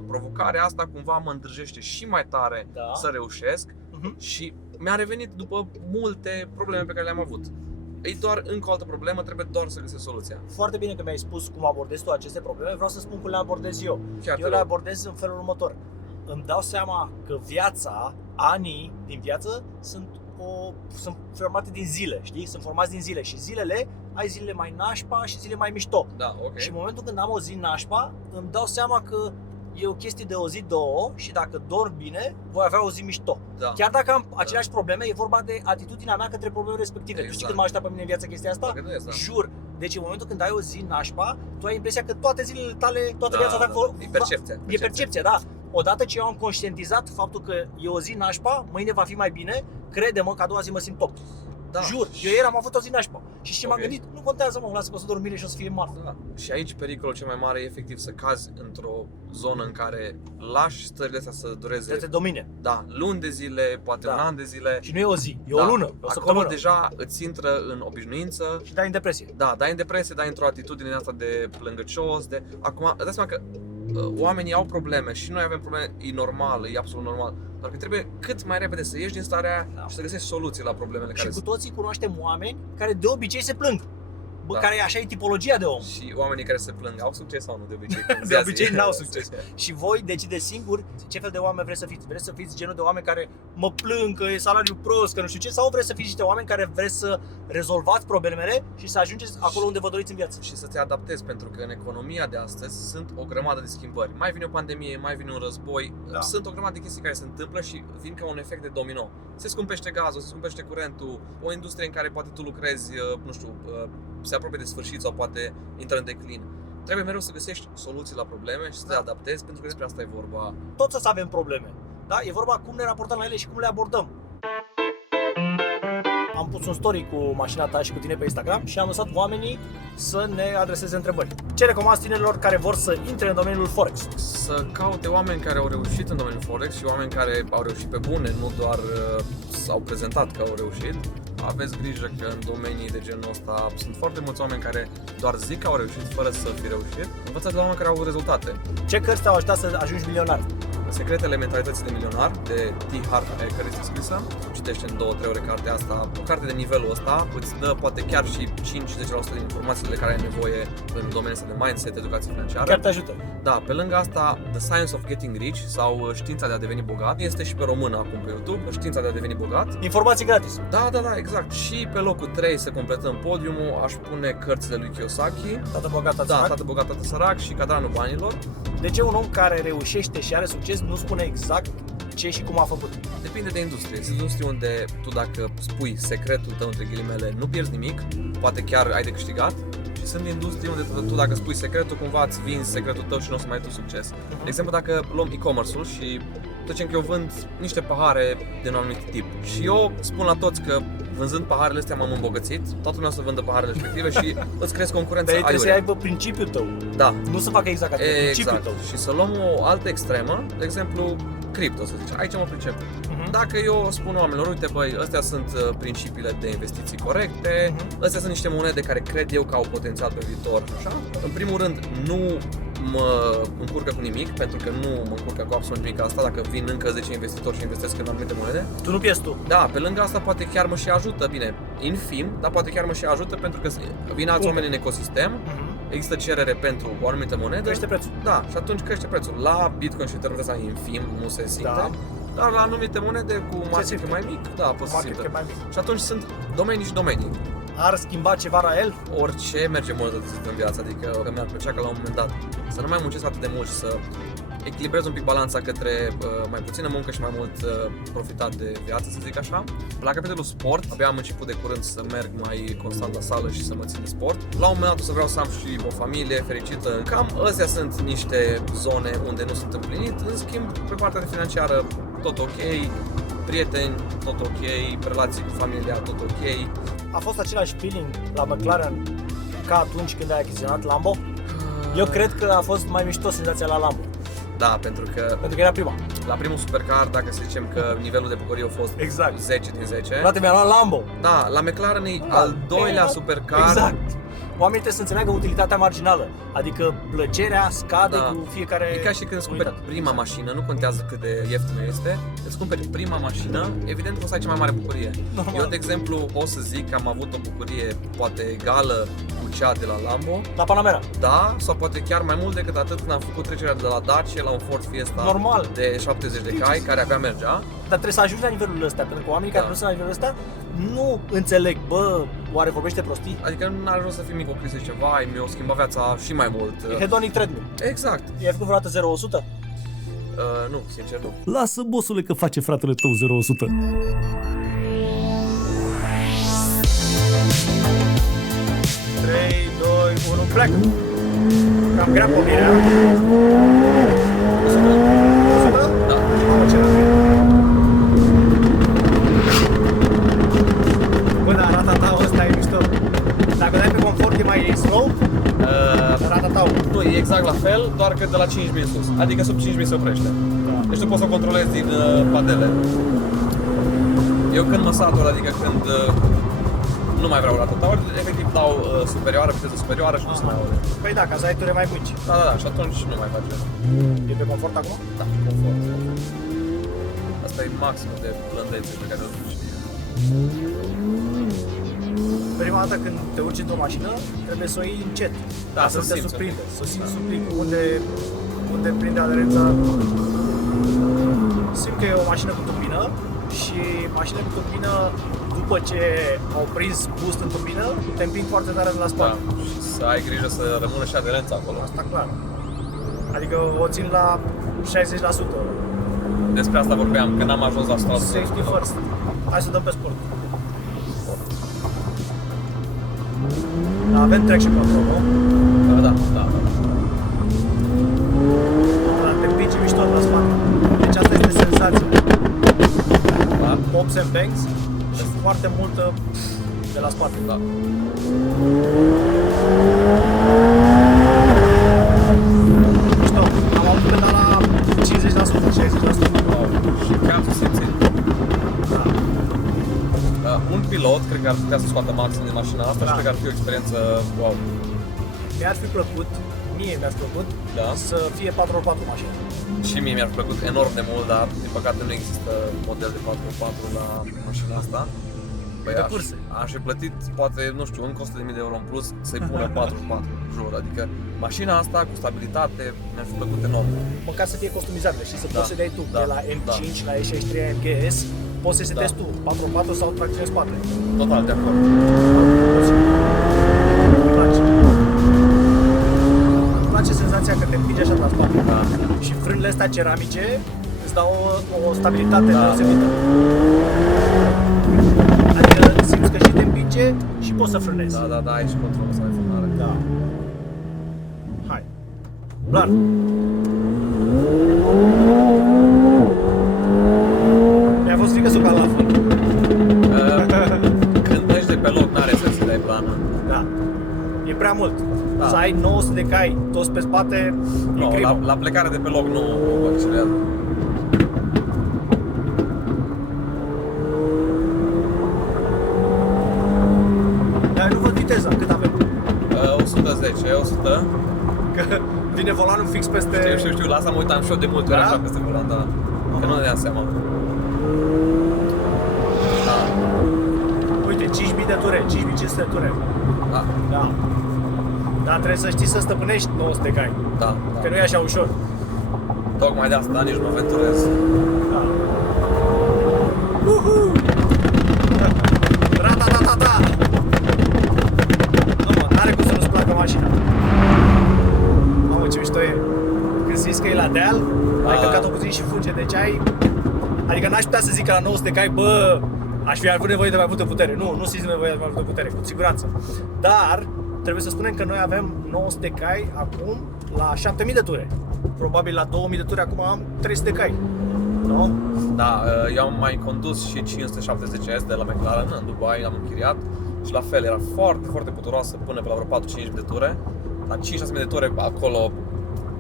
provocarea asta cumva mă îndrăjește și mai tare să reușesc și mi-a revenit după multe probleme pe care le-am avut. E doar încă o altă problemă, trebuie doar să găsesc soluția. Foarte bine că mi-ai spus cum abordezi tu aceste probleme, vreau să spun cum le abordez eu. Eu le abordez în felul următor. Îmi dau seama că anii din viață sunt formate din zile, știi? Sunt formați din zile și zilele, ai zilele mai nașpa și zile mai mișto. Da, ok. Și în momentul când am o zi nașpa, îmi dau seama că e o chestie de o zi, două și dacă dorm bine, voi avea o zi mișto. Da. Chiar dacă am aceleași probleme, e vorba de atitudinea mea către problemele respective. Tu știi când m-a ajutat pe mine în viața chestia asta? Jur. Deci în momentul când ai o zi nașpa, tu ai impresia că toate zilele tale, toată viața ta... E percepția, da. Odată ce eu am conștientizat faptul că e o zi nașpa, mâine va fi mai bine, crede-mă că a doua zi mă simt top. Da. Jur, eu ieri am avut o zi nașpa. Și m-am Ok. gândit, nu contează, mă, lasă că o să dorm bine și o să fie marfă. Da. Și aici pericolul cel mai mare e efectiv să cazi într-o zonă în care lași stările astea să dureze, Să te domine. da, luni de zile, poate Da. un an de zile. Și nu e o zi, e Da. o lună, o Acolo săptămână. deja îți intră în obișnuință. Și dai în depresie. Da, dai în depresie, dai într-o atitudine din asta de plângăcios, de... Acum, îți dai seama că oamenii au probleme și noi avem probleme, e normal, e absolut normal. Doar că trebuie cât mai repede să ieși din starea aia Da. și să găsești soluții la problemele Și care cu sunt. toții cunoaștem oameni care de obicei se plâng. Bă, Da. care așa e tipologia de om. Și oamenii care se plâng au succes sau nu de obicei? De obicei n-au succes. Și voi decideți singuri ce fel de oameni vreți să fiți. Vreți să fiți genul de oameni care mă plâng că e salariul prost, că nu știu ce, sau vreți să fiți niște oameni care vreți să rezolvați problemele și să ajungeți acolo unde vă doriți în viață. Și să te adaptezi, pentru că în economia de astăzi sunt o grămadă de schimbări. Mai vine o pandemie, mai vine un război, Da. sunt o grămadă de chestii care se întâmplă și vin ca un efect de domino. Se scumpește gazul, se scumpește curentul, o industrie în care poate tu lucrezi, nu știu, se apropie de sfârșit sau poate intră în declin. Trebuie mereu să găsești soluții la probleme și să te Da. adaptezi, pentru că despre asta e vorba. Toți o să avem probleme. Da? E vorba cum ne raportăm la ele și cum le abordăm. Am pus un story cu mașina ta și cu tine pe Instagram și am lăsat oamenii să ne adreseze întrebări. Ce recomand tinerilor care vor să intre în domeniul Forex? Să caute oameni care au reușit în domeniul Forex și oameni care au reușit pe bune, nu doar s-au prezentat că au reușit. Aveți grijă că în domenii de genul ăsta sunt foarte mulți oameni care doar zic că au reușit fără să fi reușit. Învățați de la oameni care au avut rezultate. Ce cărți te-au ajutat să ajungi milionar? Secretele mentalității de milionar, de T. Harv Eker este scrisă. Citește în 2-3 ore cartea asta. O carte de nivelul ăsta îți dă poate chiar și 5-10% din informațiile de care ai nevoie în domeniul ăsta de mindset, educație financiară. Chiar te ajută. Da, pe lângă asta, The Science of Getting Rich sau Știința de a deveni bogat, este și pe română acum pe YouTube, Știința de a deveni bogat. Informații gratis. Da, exact. Și pe locul 3 să completăm podiumul, aș pune cărțile lui Kiyosaki. Tată bogat, tată Da, sărac. Tată bogat, tată sărac și Cadranul banilor. De ce un om care reușește și are succes nu spune exact ce și cum a făcut? Depinde de industrie. Sunt industrie unde tu dacă spui secretul tău între ghilimele nu pierzi nimic, poate chiar ai de câștigat. Și sunt industrie unde tu dacă spui secretul cumva îți vinzi secretul tău și nu o să mai ai tu succes. De exemplu, dacă luăm e-commerce-ul și zicem că eu vând niște pahare de un anumit tip și eu spun la toți că vânzând paharele astea m-am îmbogățit, toată lumea o să vândă paharele respective și îți crezi concurența Dar ei trebuie să aiurea. aibă principiul tău. Da, Nu să facă exact ca tine, principiul exact. tău. Și să luăm o altă extremă, de exemplu, cripto, să zicem. Aici mă pricep. Mhm. Dacă eu spun oamenilor, uite băi, astea sunt principiile de investiții corecte, astea sunt niște monede care cred eu că au potențial pe viitor, așa. În primul rând, nu mă încurcă cu nimic, pentru că nu mă încurcă cu absolut nimic asta dacă vin încă 10 investitori și investesc în anumite monede. Tu nu pierzi tu. Da, pe lângă asta poate chiar mă și ajută, bine, infim, dar poate chiar mă și ajută pentru că vin alți oameni în ecosistem, există cerere pentru o anumită monedă. Crește prețul. Da, și atunci crește prețul. La Bitcoin și Ethereum ăsta infim, nu se simte. Da. Dar la anumite monede cu market simte. mai mic, da, poți să Market simte. cap mai mic. Și atunci sunt domenii și domenii. Ar schimba ceva la el? Orice merge monetizat în viață, adică că mi-ar plăcea ca la un moment dat să nu mai muncesc atât de mult și să echilibrez un pic balanța către mai puțină muncă și mai mult profitat de viață, să zic așa. La capitolul sport, abia am început de curând să merg mai constant la sală și să mă țin de sport. La un moment dat o să vreau să am și o familie fericită. Cam astea sunt niște zone unde nu sunt împlinit. În schimb, pe partea de financiară, tot ok, prieteni, tot ok, relații cu familia, tot ok. A fost același feeling la McLaren ca atunci când ai achiziționat Lambo? Eu cred că a fost mai mișto senzația la Lambo, Da, pentru că pentru că era prima. la primul supercar, dacă să zicem că nivelul de bucurie a fost Exact. 10 din 10. Frate, mi-a luat Lambo. Da, la McLaren e al doilea supercar. Exact. Oamenii trebuie să înțeleagă utilitatea marginală, adică plăcerea scade Da. cu fiecare E ca și când îți cumperi unitate. prima mașină, nu contează cât de ieftină este, îți cumperi prima mașină, evident că o să ai cea mai mare bucurie. Normal. Eu, de exemplu, o să zic că am avut o bucurie poate egală cu cea de la Lambo, La Panamera. da, sau poate chiar mai mult decât atât când am făcut trecerea de la Dacia la un Ford Fiesta Normal. de 70 de cai, care abia mergea. Dar trebuie să ajungi la nivelul ăsta, pentru că oamenii care Da. nu sunt la nivelul ăsta nu înțeleg, bă, oare vorbește prostii? Adică nu are rost să fii mic și zice, vai, mi-o schimba viața și mai mult. E hedonic treadmill. Exact. I-ai făcut vreodată 0-100? Nu, sincer nu. Lasă, bossule, că face fratele tău 0-100. Trei, 2, 1, pleacă! Cam grea pomirea. Da. Bă, dar e mai slow? Ratatau. Nu, e exact la fel, doar că de la 5.000 în sus. Adică sub 5.000 se oprește. Deci tu poți să o controlezi din padele. Eu când mă satur, adică când nu mai vreau ratatau, efectiv dau superioară, viteză superioară și nu se mai aude. Păi da, ca să ai ture mai mici. Da, și atunci nu mai face. E pe confort acum? Da, confort. Asta e maximul de blândețe pe care o duci. Prima dată când te urci într-o mașină, trebuie să o iei încet. Da, ca să te simți. surprinde. Să simți surprind unde prinde aderența. Simt că e o mașină cu turbină și mașinile cu turbină, după ce au prins boost în turbină, te împing foarte tare la Da, spate. și să ai grijă să rămână și aderența acolo. Asta clar. Adică o țin la 60%. Despre asta vorbeam, când am ajuns la 100%. Safety first. Hai să dăm pe sport. Da, avem traction control, nu? Da. Dar te împinge mișto la spate. Deci asta este senzația. Da? Pops and bangs și foarte multă de la spate. Da. Mișto. Am avut pedala la 50%, 60%. Wow. Și chiar să simți. Da. Un pilot, cred că ar putea să scoată maxim din mașina asta și Da. cred că ar fi o experiență wow. Mi-ar fi plăcut, mie mi-ar fi plăcut Da. să fie 4x4 mașină. Și mie mi-ar plăcut enorm de mult, dar din păcate nu există model de 4x4 la mașina asta. Păi De curse. aș fi plătit, poate, nu știu, încă 100.000 de euro în plus să-i pună 4x4, jur. Adică mașina asta cu stabilitate mi-ar fi plăcut enorm. Măcar să fie customizabilă și să Da. poți să dai tu Da. de la M5 la E63 MGS, poți să setezi tu 4x4 sau tracțiune în spate. Total de acord. Îmi place. Îmi place senzația că te împinge așa la spate. Da. Și frânele astea ceramice îți dau o stabilitate Da. deosebită. Adică simți că și te împinge și poți să frânezi. Da, ai și controlul să ai frânare. Da. Hai. Blan. Mi-a fost frică să cal la fund. Când mergi de pe loc, n-are sens să dai plană. Da. E prea mult. Da. Să ai 900 de cai toți pe spate, e No, crimă. la plecare de pe loc nu accelerează. Dar nu văd viteza, cât avem. 110, 100. Că vine volanul fix peste... Știu, la asta mă uitam și eu de multe ori Da? așa peste volan, da. Că nu ne deam seama. Da, Uite, 5.000 de ture, 5.500 de ture. da, Da. Dar trebuie să știi să stăpânești 900 de cai. da. Că nu e așa ușor. Tocmai de asta nici nu mă aventurez. Da. Uhu! Ra-ta-ta-ta-ta! Nu mă, n-are cum să nu-ți placă mașina. Mamă, ce mișto e. Când simți că e la deal, ai călcat-o puțin și fuge, deci ai... Adică n-aș putea să zic că la 900 de cai, bă, aș fi avut nevoie de mai multă putere. Nu simți nevoie de mai multă putere, cu siguranță. Dar trebuie să spunem că noi avem 900 de cai acum la 7000 de ture. Probabil la 2000 de ture acum am 300 de cai. Nu? Da, eu am mai condus și 570S de la McLaren în Dubai, am închiriat și la fel, era foarte, foarte puturoasă până pe la vreo 4-5 de ture. La 5-6.000 de ture acolo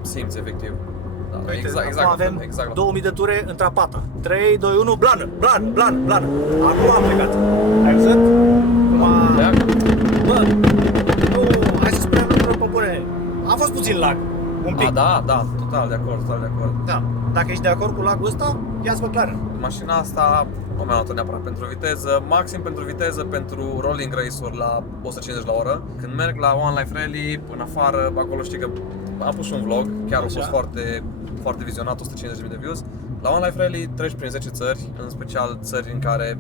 simți efectiv. Da, Uite, exact, acum avem 2000 de ture în trapata. 3, 2, 1, blană, blană, blană, blană. Acum am plecat. Ai văzut? Bă, nu, hai să spunem lucruri pe bune. A fost puțin lag, un pic. Da, total de acord, Da. Dacă ești de acord cu lagul ăsta, ia-ți McLaren. Mașina asta nu mi-am luat-o neapărat pentru viteză, maxim pentru viteză pentru rolling race-uri la 150 la oră. Când merg la One Life Rally, în afară, acolo știi că am pus un vlog, chiar a fost foarte, foarte vizionat, 150.000 de views. La One Life Rally treci prin 10 țări, în special țări în care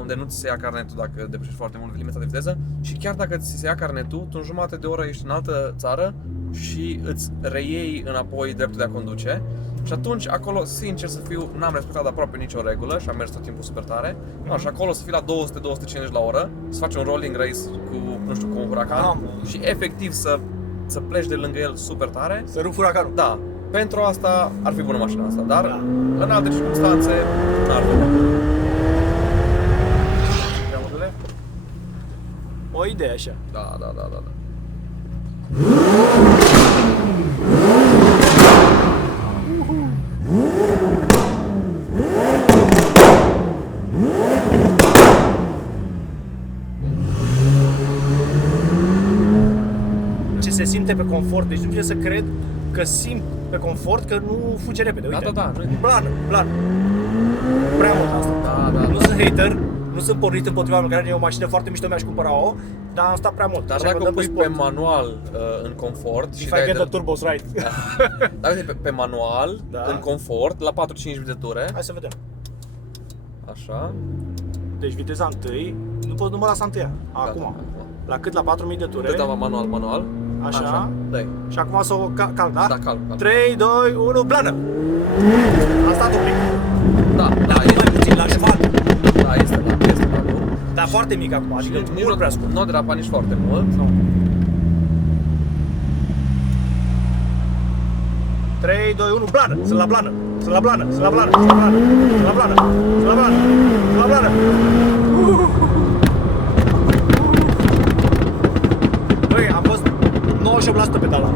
unde nu ți se ia carnetul dacă depășești foarte mult limita de viteză și chiar dacă ți se ia carnetul, tu în jumătate de oră ești în altă țară și îți reiei înapoi dreptul de a conduce. Și atunci, acolo, sincer să fiu, n-am respectat aproape nicio regulă și am mers tot timpul super tare. No, și acolo să fii la 200-250 la oră, să faci un rolling race cu, nu știu, cu un huracan și efectiv să pleci de lângă el super tare. Să rup huracanul. Da, pentru asta ar fi bună mașina asta, dar în alte circunstanțe n-ar fi. O idee așa. Da. Ce se simte pe confort, deci nu trebuie să cred că simt pe confort că nu fuge repede. Uite. Da, nu e... Plană. Prea mult asta. Da. Nu sunt hater, nu sunt pornit împotriva oamenilor care e o mașină foarte mișto, mi-aș cumpăra-o, dar am stat prea mult. Dar Așa că dacă dăm o pui sport. pe manual în confort și If I dai get the de... turbos right. Dar uite, pe manual, Da. în confort, la 4-5 de ture, Hai să vedem. așa. Deci viteza întâi, nu mă las întâia. Acum. Gata. La cât? La 4000 de ture. Te dau manual. Așa. Dai. Și acum să o calc, da? Da, calc. 3, 2, 1, plană! A stat un pic. Da, Mai puțin, la jumătate. este la nu. Dar foarte mic acum, adică Nici mult prea scurt. nu derapa nici foarte mult. 3, 2, 1, plană! Sunt la plană! Băi, am fost 98% pedala.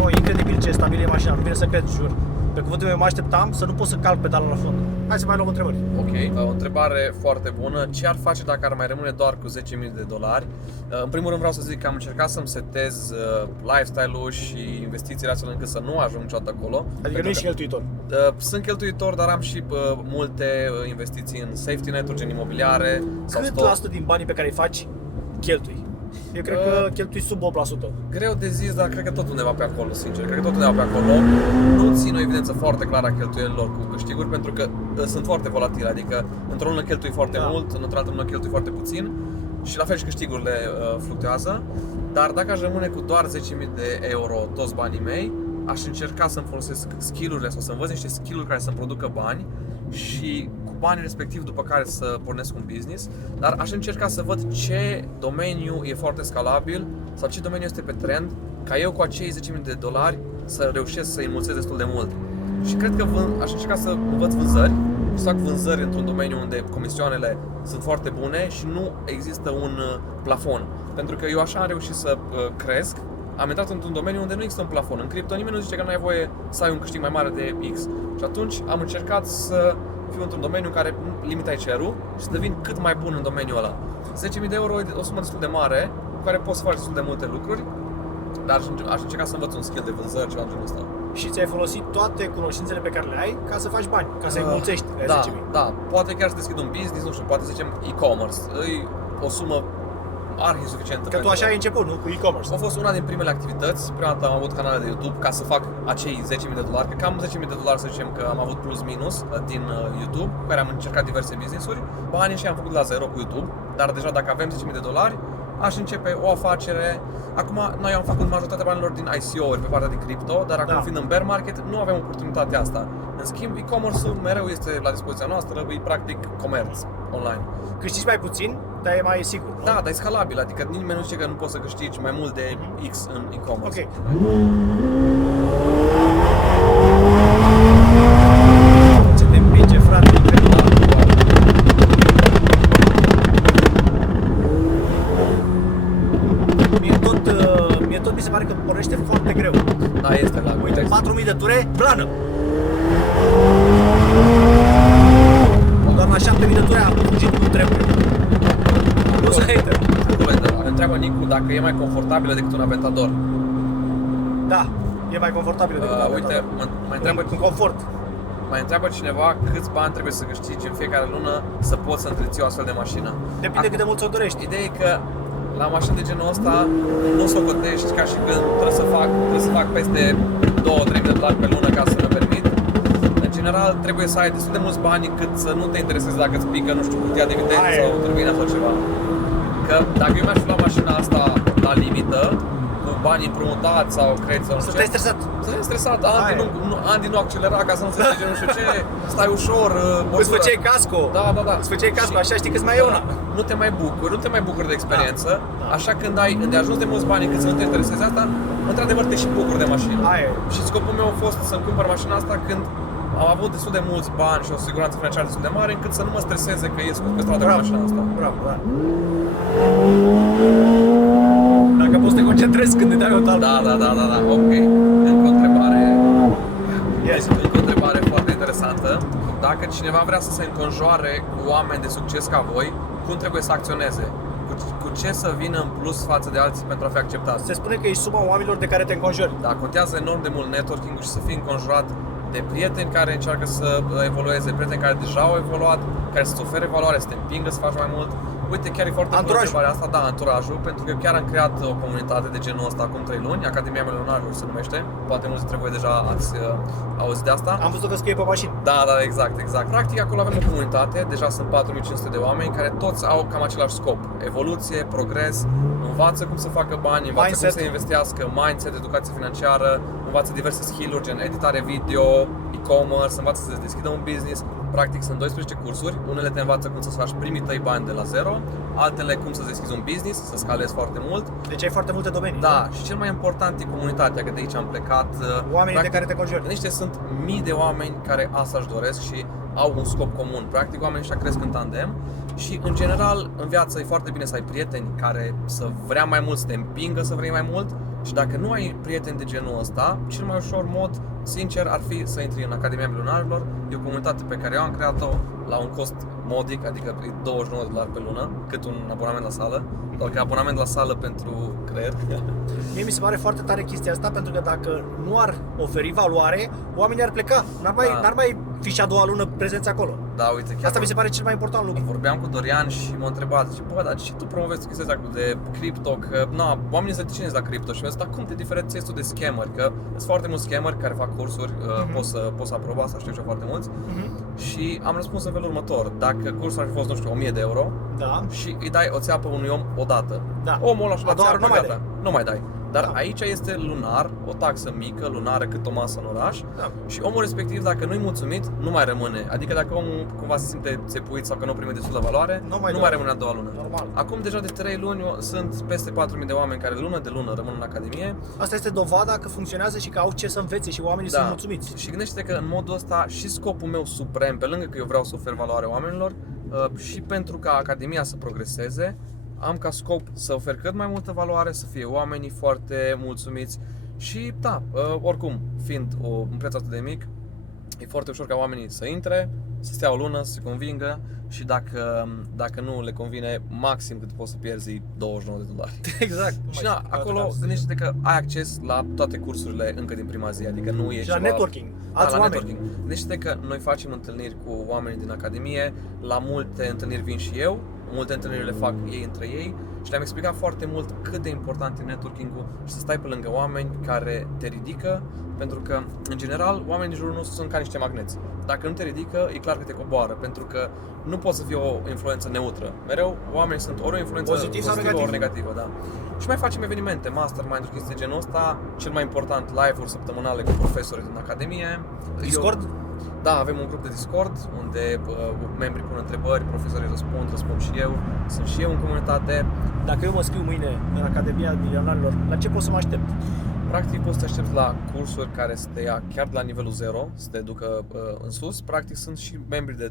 No, incredibil ce stabil e mașina, nu vine să cred, jur. Pe cuvântul meu mă așteptam să nu pot să calc pedala la fund. Hai să mai luăm întrebări. Ok, o întrebare foarte bună. Ce ar face dacă ar mai rămâne doar cu $10.000? În primul rând vreau să zic că am încercat să-mi setez lifestyle-ul și investițiile astfel încât să nu ajung niciodată acolo. Adică nu ești cheltuitor. Sunt cheltuitor, dar am și multe investiții în safety net-uri, gen imobiliare sau Cât stock. la sută din banii pe care îi faci, cheltui? Eu cred că cheltui sub 8%. Greu de zis, dar cred că tot undeva pe acolo, sincer. Cred că tot undeva pe acolo. Nu țin o evidență foarte clară a cheltuielilor cu câștiguri, pentru că sunt foarte volatile. Adică într-o lună cheltui foarte mult, într-o altă lună cheltui foarte puțin. Și la fel și câștigurile fluctuează. Dar dacă aș rămâne cu doar 10.000 de euro toți banii mei, aș încerca să-mi folosesc skill-urile sau să învăț niște skill-uri care să-mi producă bani și cu banii respectiv după care să pornesc un business, dar aș încerca să văd ce domeniu e foarte scalabil sau ce domeniu este pe trend, ca eu cu acei $10.000 să reușesc să înmulțesc destul de mult. Și cred că aș încerca să învăț vânzări, să fac vânzări într-un domeniu unde comisioanele sunt foarte bune și nu există un plafon. Pentru că eu așa am reușit să cresc. Am intrat într-un domeniu unde nu există un plafon. În cripto nimeni nu zice că nu ai voie să ai un câștig mai mare de X. Și atunci am încercat să fiu într-un domeniu în care limita e cerul și să devin cât mai bun în domeniul ăla. 10.000 de euro e o sumă destul de mare, cu care poți să faci destul de multe lucruri, dar aș încerca să învăț un skill de vânzări, ceva în genul ăsta. Și ți-ai folosit toate cunoștințele pe care le ai ca să faci bani, ca să-i mulțești. Da, poate chiar să deschid un business, nu știu, poate să zicem e-commerce. E o sumă arhi suficientă. Că tu așa ai început, nu? Cu e-commerce. A fost una din primele activități. Prima dată am avut canale de YouTube ca să fac acei $10.000, că cam $10.000 să zicem că am avut plus minus din YouTube, cu care am încercat diverse business-uri. Banii și am făcut la zero cu YouTube, dar deja dacă avem $10.000, aș începe o afacere. Acum, noi am făcut majoritatea banilor din ICO-uri pe partea din cripto, dar acum fiind în bear market, nu avem oportunitatea asta. În schimb, e-commerce-ul mereu este la dispoziția noastră, e practic comerț online. Câștigi mai puțin, dar e mai sigur. Da, dar e scalabil, adică nimeni nu zice că nu poți să câștigi mai mult de X în e-commerce. Ok. Ce te împinge, frate, incredibil. Mie tot mi se pare că pornește foarte greu. Da, este la Uite, 4000 de ture, plană! Doar la 7000 de ture am fugit cum trebuie. Nu sunt hater. Întreabă Nicu dacă e mai confortabilă decât un Aventador. Da, e mai confortabil decât Uite, mai întreabă cu confort. Mai întreabă cineva câți bani trebuie să câștigi în fiecare lună să poți să întreții o astfel de mașină. Depinde cât de mult ți-o dorești. Ideea e că la mașini de genul ăsta nu o să o gătești ca și când trebuie să fac peste $2-3.000 pe lună ca să mă permit. În general trebuie să ai destul de mulți bani cât să nu te interesezi dacă îți pică, nu știu, cutia de evidență sau turbina sau ceva. Că dacă eu mi-aș lua mașina asta la limită, cu banii împrumutați sau credit sau nu știu. Să te-ai stresat. Să te-ai stresat, Andy nu accelera ca să nu se trece nu știu ce, stai ușor, Îți făceai casco. Da. Îți făceai casco, așa știi că-ți mai e una. Nu te mai bucuri de experiență, așa când ai îndeajuns de mulți bani încât să nu te interesezi asta, într-adevăr te și bucuri de mașină. Și scopul meu a fost să-mi cumpăr mașina asta când am avut destul de mulți bani și o siguranță financiară destul de mare încât să nu mă streseze că ies pe stradă cu mașina asta. Bravo, da. Dacă poți să te concentrezi concentrez când ne dai o talpă. Da, ok. Încă o întrebare. Yes. Încă o întrebare foarte interesantă. Dacă cineva vrea să se înconjoare cu oameni de succes ca voi, cum trebuie să acționeze? Cu ce să vină în plus față de alții pentru a fi acceptat? Se spune că e suma oamenilor de care te înconjuri. Da, contează enorm de mult networking și să fii înconjurat de prieteni care încearcă să evolueze, prieteni care deja au evoluat, care să-ți ofere valoare, să te împingă să faci mai mult. Uite, chiar e foarte bună întrebarea asta, da, anturajul, pentru că chiar am creat o comunitate de genul ăsta acum 3 luni, Academia Milionarilor se numește, poate mulți dintre voi deja ați auzit de asta. Am văzut că scrie pe mașină. Da, exact. Practic acolo avem o comunitate, deja sunt 4500 de oameni care toți au cam același scop. Evoluție, progres, învață cum să facă bani, învață Mindset. cum să investească, mindset, educație financiară, învață diverse skill-uri gen editare video, e-commerce, învață să deschidă un business. Practic sunt 12 cursuri, unele te învață cum să-ți faci primii tăi bani de la zero, altele cum să deschizi un business, să scalezi foarte mult. Deci ai foarte multe domenii. Da, și cel mai important e comunitatea, că de aici am plecat. Oamenii de care te conjuri. Niște sunt mii de oameni care asta își doresc și au un scop comun. Practic oamenii ăștia cresc în tandem și în general în viață e foarte bine să ai prieteni care să vrea mai mult, să te împingă să vrei mai mult. Și dacă nu ai prieteni de genul ăsta, cel mai ușor mod, sincer, ar fi să intri în Academia Milionarilor. E o comunitate pe care eu am creat-o la un cost modic, adică $29 pe lună, cât un abonament la sală, doar că abonament la sală pentru creier. Mie mi se pare foarte tare chestia asta, pentru că dacă nu ar oferi valoare, oamenii ar pleca. N-ar mai fi și a doua lună prezenți acolo. Da, uite, chiar Asta mi se pare cel mai important lucru. vorbeam cu Dorian și m-a întrebat, zice, bă, dar ce tu promovezi chestia asta de cripto, că na, oamenii se reticenzezi la cripto și mi-a zis, dar cum te diferențiezi tu de scammer? Că sunt foarte mulți scammeri care fac cursuri, poți să aproba, asta știu eu foarte mulți. Și am răspuns în felul următor, dacă cursul ar fi fost, nu știu, 1000 de euro Da. și îi dai o țeapă unui om odată, Da. omul ăla și la A doua oară țeapă, nu mai gata, nu mai dai. Dar Da. aici este lunar, o taxă mică, lunară, cât o masă în oraș. Da. Și omul respectiv, dacă nu-i mulțumit, nu mai rămâne. Adică dacă omul cumva se simte țepuit sau că nu prime destul de valoare, Nu nu mai rămâne a doua lună. Normal. Acum deja de 3 luni sunt peste 4000 de oameni care lună de lună rămân în Academie. Asta este dovada că funcționează și că au ce să învețe și oamenii sunt mulțumiți. Și gândește că în modul ăsta și scopul meu suprem, pe lângă că eu vreau să ofer valoare oamenilor, și pentru ca Academia să progreseze, am ca scop să ofer cât mai multă valoare, să fie oamenii foarte mulțumiți și da, oricum, fiind un preț atât de mic, e foarte ușor ca oamenii să intre, să stea o lună, să se convingă și dacă nu le convine, maxim cât poți să pierzi $29. Exact. Și da, acolo gândește-te că ai acces la toate cursurile încă din prima zi, adică nu e Și ceva... la networking, Da, alți la oameni. networking. Gândește-te că noi facem întâlniri cu oamenii din Academie, la multe întâlniri vin și eu, multe întâlniri le fac ei între ei și le-am explicat foarte mult cât de important e networking-ul și să stai pe lângă oameni care te ridică, pentru că, în general, oamenii din jurul nostru sunt ca niște magneți. Dacă nu te ridică, e clar că te coboară, pentru că nu poate să fie o influență neutră. Mereu, oamenii sunt ori o influență Pozitiv sau pozitivă, ori negativ. negativă, da. Și mai facem evenimente, mastermind-uri, chestii de genul ăsta, cel mai important, live-uri săptămânale cu profesori din Academie. Discord? Da, avem un grup de Discord unde membrii pun întrebări, profesorii răspund și eu. Sunt și eu în comunitate. Dacă eu mă scriu mâine în Academia Milionarilor, la ce pot să mă aștept? Practic poți să te aștepți la cursuri care să te ia chiar de la nivelul 0, să te ducă în sus. Practic sunt și membri de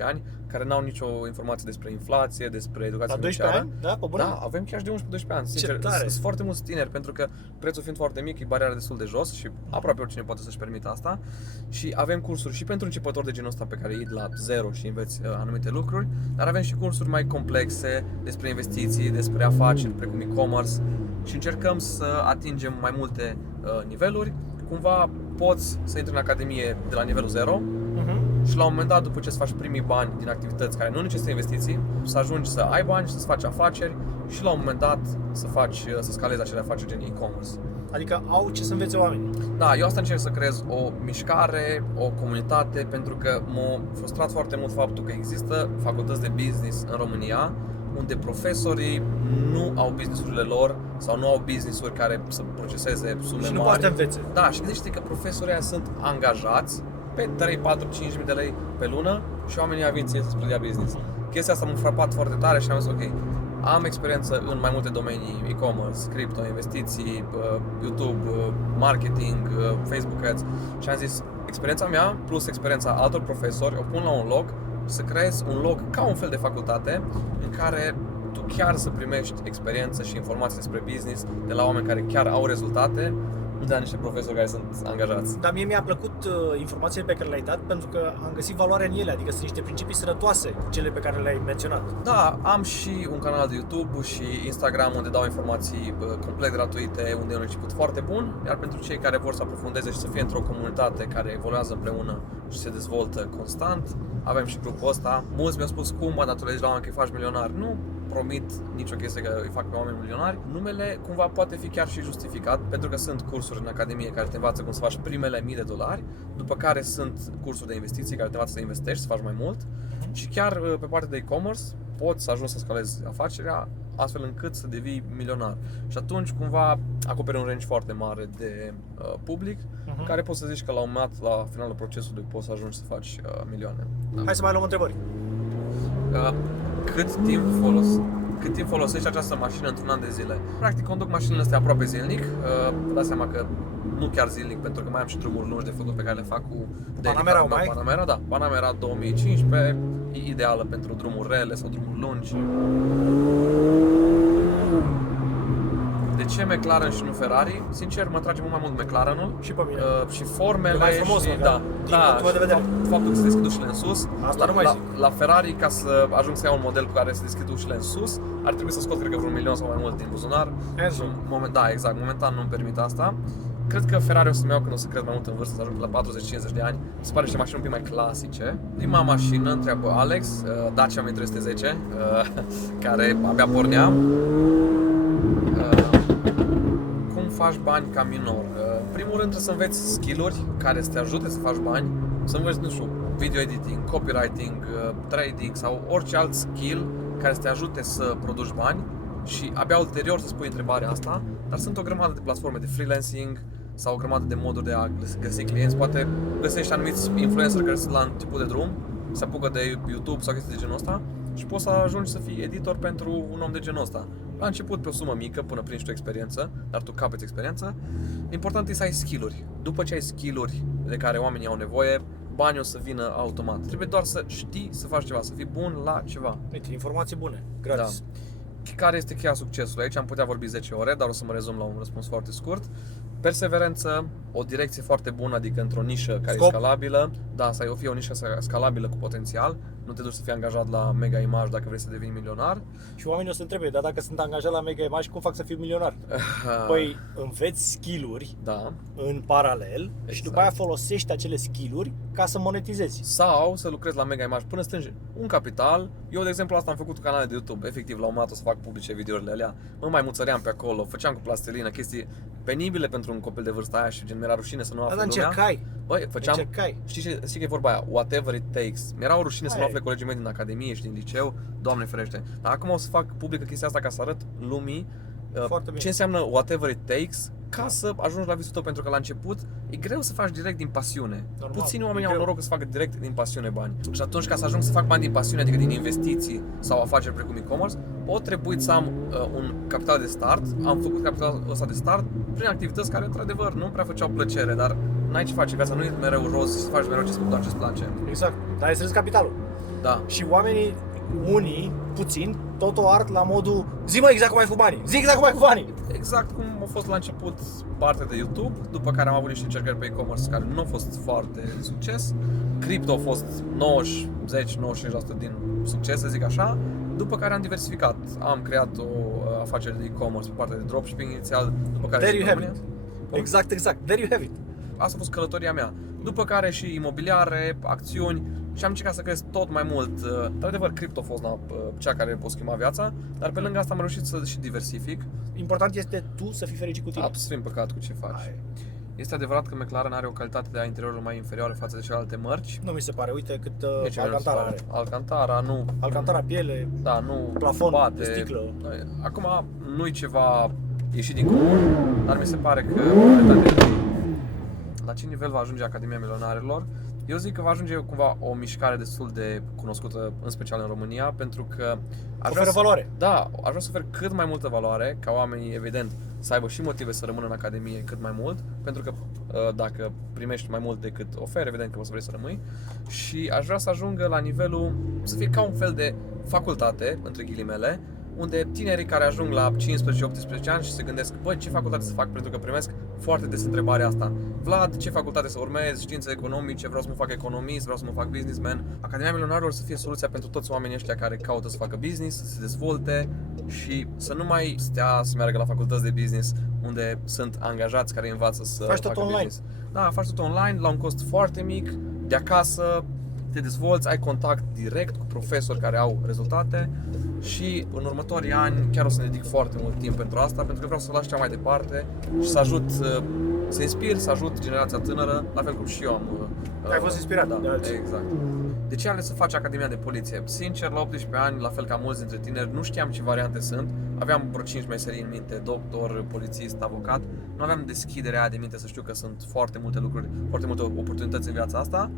12-13 ani care n-au nicio informație despre inflație, despre educație La 12 financiară. ani? Da, pe bune? Da, avem chiar și de 11-12 ani. Sincer, tare! sunt foarte mulți tineri pentru că prețul fiind foarte mic, e bariera destul de jos și aproape oricine poate să-și permită asta. Și avem cursuri și pentru începători de genul ăsta pe care iei de la 0 și înveți anumite lucruri, dar avem și cursuri mai complexe despre investiții, despre afaceri, precum e-commerce și încercăm să atingem mai multe niveluri. Cumva poți să intri în Academie de la nivelul 0 și la un moment dat, după ce îți faci primii bani din activități care nu necesită investiții, să ajungi să ai bani și să-ți faci afaceri și la un moment dat să scalezi acele afaceri gen e-commerce. Adică au ce să învețe oamenii. Da, eu asta încerc să creez o mișcare, o comunitate, pentru că m-a frustrat foarte mult faptul că există facultăți de business în România unde profesorii nu au business-urile lor sau nu au business-uri care să proceseze sume Și nu mari. poate să te învețe. Da, și gândește că profesorii aia sunt angajați pe 3, 4, 5 mii de lei pe lună și oamenii aia vin ție să predea business. Chestia asta m-a frapat foarte tare și am zis ok, am experiență în mai multe domenii, e-commerce, crypto, investiții, YouTube, marketing, Facebook Ads și am zis experiența mea plus experiența altor profesori o pun la un loc să creez un loc ca un fel de facultate în care tu chiar să primești experiență și informații despre business de la oameni care chiar au rezultate, nu de la niște profesori care sunt angajați. Dar mie mi-a plăcut informațiile pe care le-ai dat pentru că am găsit valoare în ele, adică sunt niște principii sănătoase, cele pe care le-ai menționat. Da, am și un canal de YouTube și Instagram unde dau informații complet gratuite, unde e un început foarte bun, iar pentru cei care vor să aprofundeze și să fie într-o comunitate care evoluează împreună și se dezvoltă constant, avem și grupul ăsta. Mulți mi-au spus cum mă datorezi la oameni că îi faci milionari. Nu promit nicio chestie că îi fac pe oameni milionari. Numele cumva poate fi chiar și justificat, pentru că sunt cursuri în academie care te învață cum să faci primele $1000, după care sunt cursuri de investiții care te învață să investești, să faci mai mult și chiar pe partea de e-commerce poți să ajungi să scalezi afacerea astfel încât să devii milionar. Și atunci cumva acoperi un range foarte mare de public, care poți să zici că la un moment dat, la finalul procesului, poți să ajungi să faci milioane. Da. Hai să mai luăm întrebări. Cât timp folosești această mașină într-un an de zile? Practic conduc mașinile astea aproape zilnic. Vă dați seama că nu chiar zilnic, pentru că mai am și drumuri lungi de făcut pe care le fac cu Panamera, Panamera, da. Panamera 2015 e ideală pentru drumuri rele sau drumuri lungi. De ce McLaren și nu Ferrari? Sincer, mă trage mult mai mult McLarenul. Și pe mine. Și formele E mai frumos, și, din da, punctul de vedere. faptul că se deschid ușile în sus. Asta nu mai zic. La Ferrari, ca să ajung să iau un model cu care se deschid ușile în sus, ar trebui să scot, cred că, vreun 1 milion sau mai mult din buzunar. Da, exact, momentan nu-mi permit asta. Cred că Ferrari o să-mi iau când o să cresc mai mult în vârstă, să ajung la 40-50 de ani. Se pare niște mașini un pic mai clasice. Prima mașină, întreabă Alex, Dacia 1310, care abia pornea. Cum faci bani ca minor? În primul rând trebuie să înveți skill-uri care să te ajute să faci bani, să înveți, nu știu, video editing, copywriting, trading sau orice alt skill care să te ajute să produci bani și abia ulterior să spui întrebarea asta, dar sunt o grămadă de platforme de freelancing sau o grămadă de moduri de a găsi clienți. Poate găsești anumiți influencer care sunt la început de drum, se apucă de YouTube sau chestii de genul ăsta și poți să ajungi să fii editor pentru un om de genul ăsta. La început pe o sumă mică, până prinzi tu experiență, dar tu capeți experiență. Important e să ai skill-uri. După ce ai skill-uri de care oamenii au nevoie, banii o să vină automat. Trebuie doar să știi să faci ceva, să fii bun la ceva. Uite, informații bune, gratis. Da. Care este cheia succesului? Aici am putea vorbi 10 ore, dar o să mă rezum la un răspuns foarte scurt. Perseverență, o direcție foarte bună, adică într-o nișă care e scalabilă. Da, să fie o nișă scalabilă cu potențial. Nu te duci să fii angajat la Mega Image dacă vrei să devii milionar. Și oamenii o să întrebe, dar dacă sunt angajat la Mega Image, cum fac să fiu milionar? Păi înveți skill-uri în paralel și după aia folosești acele skill-uri ca să monetizezi. Sau să lucrezi la Mega Image până strângi un capital. Eu, de exemplu, asta am făcut cu canale de YouTube. Efectiv, la un moment dat o să fac publice videourile alea. Mă mai muțăream pe acolo, făceam cu plastilină chestii penibile pentru un copil de vârsta aia și gen mi-era rușine să nu afle lumea. Încercai. Băi, făceam, știi că e vorba aia, whatever it takes. Mi-era o rușine să nu afle colegii mei din academie și din liceu, Doamne ferește. Dar acum o să fac publică chestia asta ca să arăt lumii ce înseamnă whatever it takes ca să ajungi la visul tău, pentru că la început e greu să faci direct din pasiune. Puțini oameni au noroc să facă direct din pasiune bani. Și atunci, ca să ajung să fac bani din pasiune, adică din investiții sau afaceri precum e-commerce, pot trebui să am un capital de start. Am făcut capitalul ăsta de start prin activități care, într-adevăr, nu prea făceau plăcere, dar n-ai ce face, viața nu e mereu roz și să faci mereu doar ce-ți place. Exact, dar ai strâns capitalul. Da. Și oamenii, unii, puțini, tot o ard la modul zi-mă exact cum ai făcut banii, zi exact cum ai făcut banii. Exact cum a fost la început partea de YouTube, după care am avut niște încercări pe e-commerce care nu au fost foarte succes. Crypto a fost 90-95% din succes, să zic așa, după care am diversificat. Am creat o afacere de e-commerce pe partea de dropshipping inițial, după care There you have it. Exact, there you have it. Asta a fost călătoria mea. După care și imobiliare, acțiuni și am încercat să cresc tot mai mult. Într-adevăr, cripto a fost cea care pot schimba viața, dar pe lângă asta am reușit să și diversific. Important este tu să fii fericit cu tine. Absolut păcat cu ce faci. Este adevărat că McLaren are o calitate de interiorul mai inferioară față de celelalte mărci? Nu mi se pare, uite cât Alcantara are. Alcantara nu. Alcantara piele, da, nu plafon bate. de sticlă. Acum nu-i ceva ieșit din comun, dar mi se pare că la ce nivel va ajunge Academia Milionarilor? Eu zic că va ajunge cumva o mișcare destul de cunoscută, în special în România, pentru că oferă valoare. Da, aș vrea să ofer cât mai multă valoare, ca oamenii, evident, să aibă și motive să rămână în Academie cât mai mult, pentru că dacă primești mai mult decât oferi, evident că o să vrei să rămâi. Și aș vrea să ajungă la nivelul, să fie ca un fel de facultate, între ghilimele, unde tinerii care ajung la 15-18 ani și se gândesc, băi, ce facultate să fac, pentru că primesc foarte des întrebarea asta. Vlad, ce facultate să urmez, științe economice, vreau să mă fac economist, vreau să mă fac businessman. Academia Milionarilor să fie soluția pentru toți oamenii ăștia care caută să facă business, să se dezvolte și să nu mai stea să meargă la facultăți de business unde sunt angajați care învață să Faci tot facă online. business. Da, faci tot online, la un cost foarte mic, de acasă, te dezvolți, ai contact direct cu profesori care au rezultate și în următorii ani chiar o să dedic foarte mult timp pentru asta, pentru că vreau să o las cea mai departe și să ajut, să inspir, să ajut generația tânără, la fel cum și eu am. Ai fost inspirat de alții. Exact. De ce ales să faci Academia de Poliție? Sincer, la 18 ani, la fel ca mulți dintre tineri, nu știam ce variante sunt. Aveam vreo 5 meserii în minte, doctor, polițist, avocat. Nu aveam deschiderea aia de minte să știu că sunt foarte multe lucruri, foarte multe oportunități în viața asta.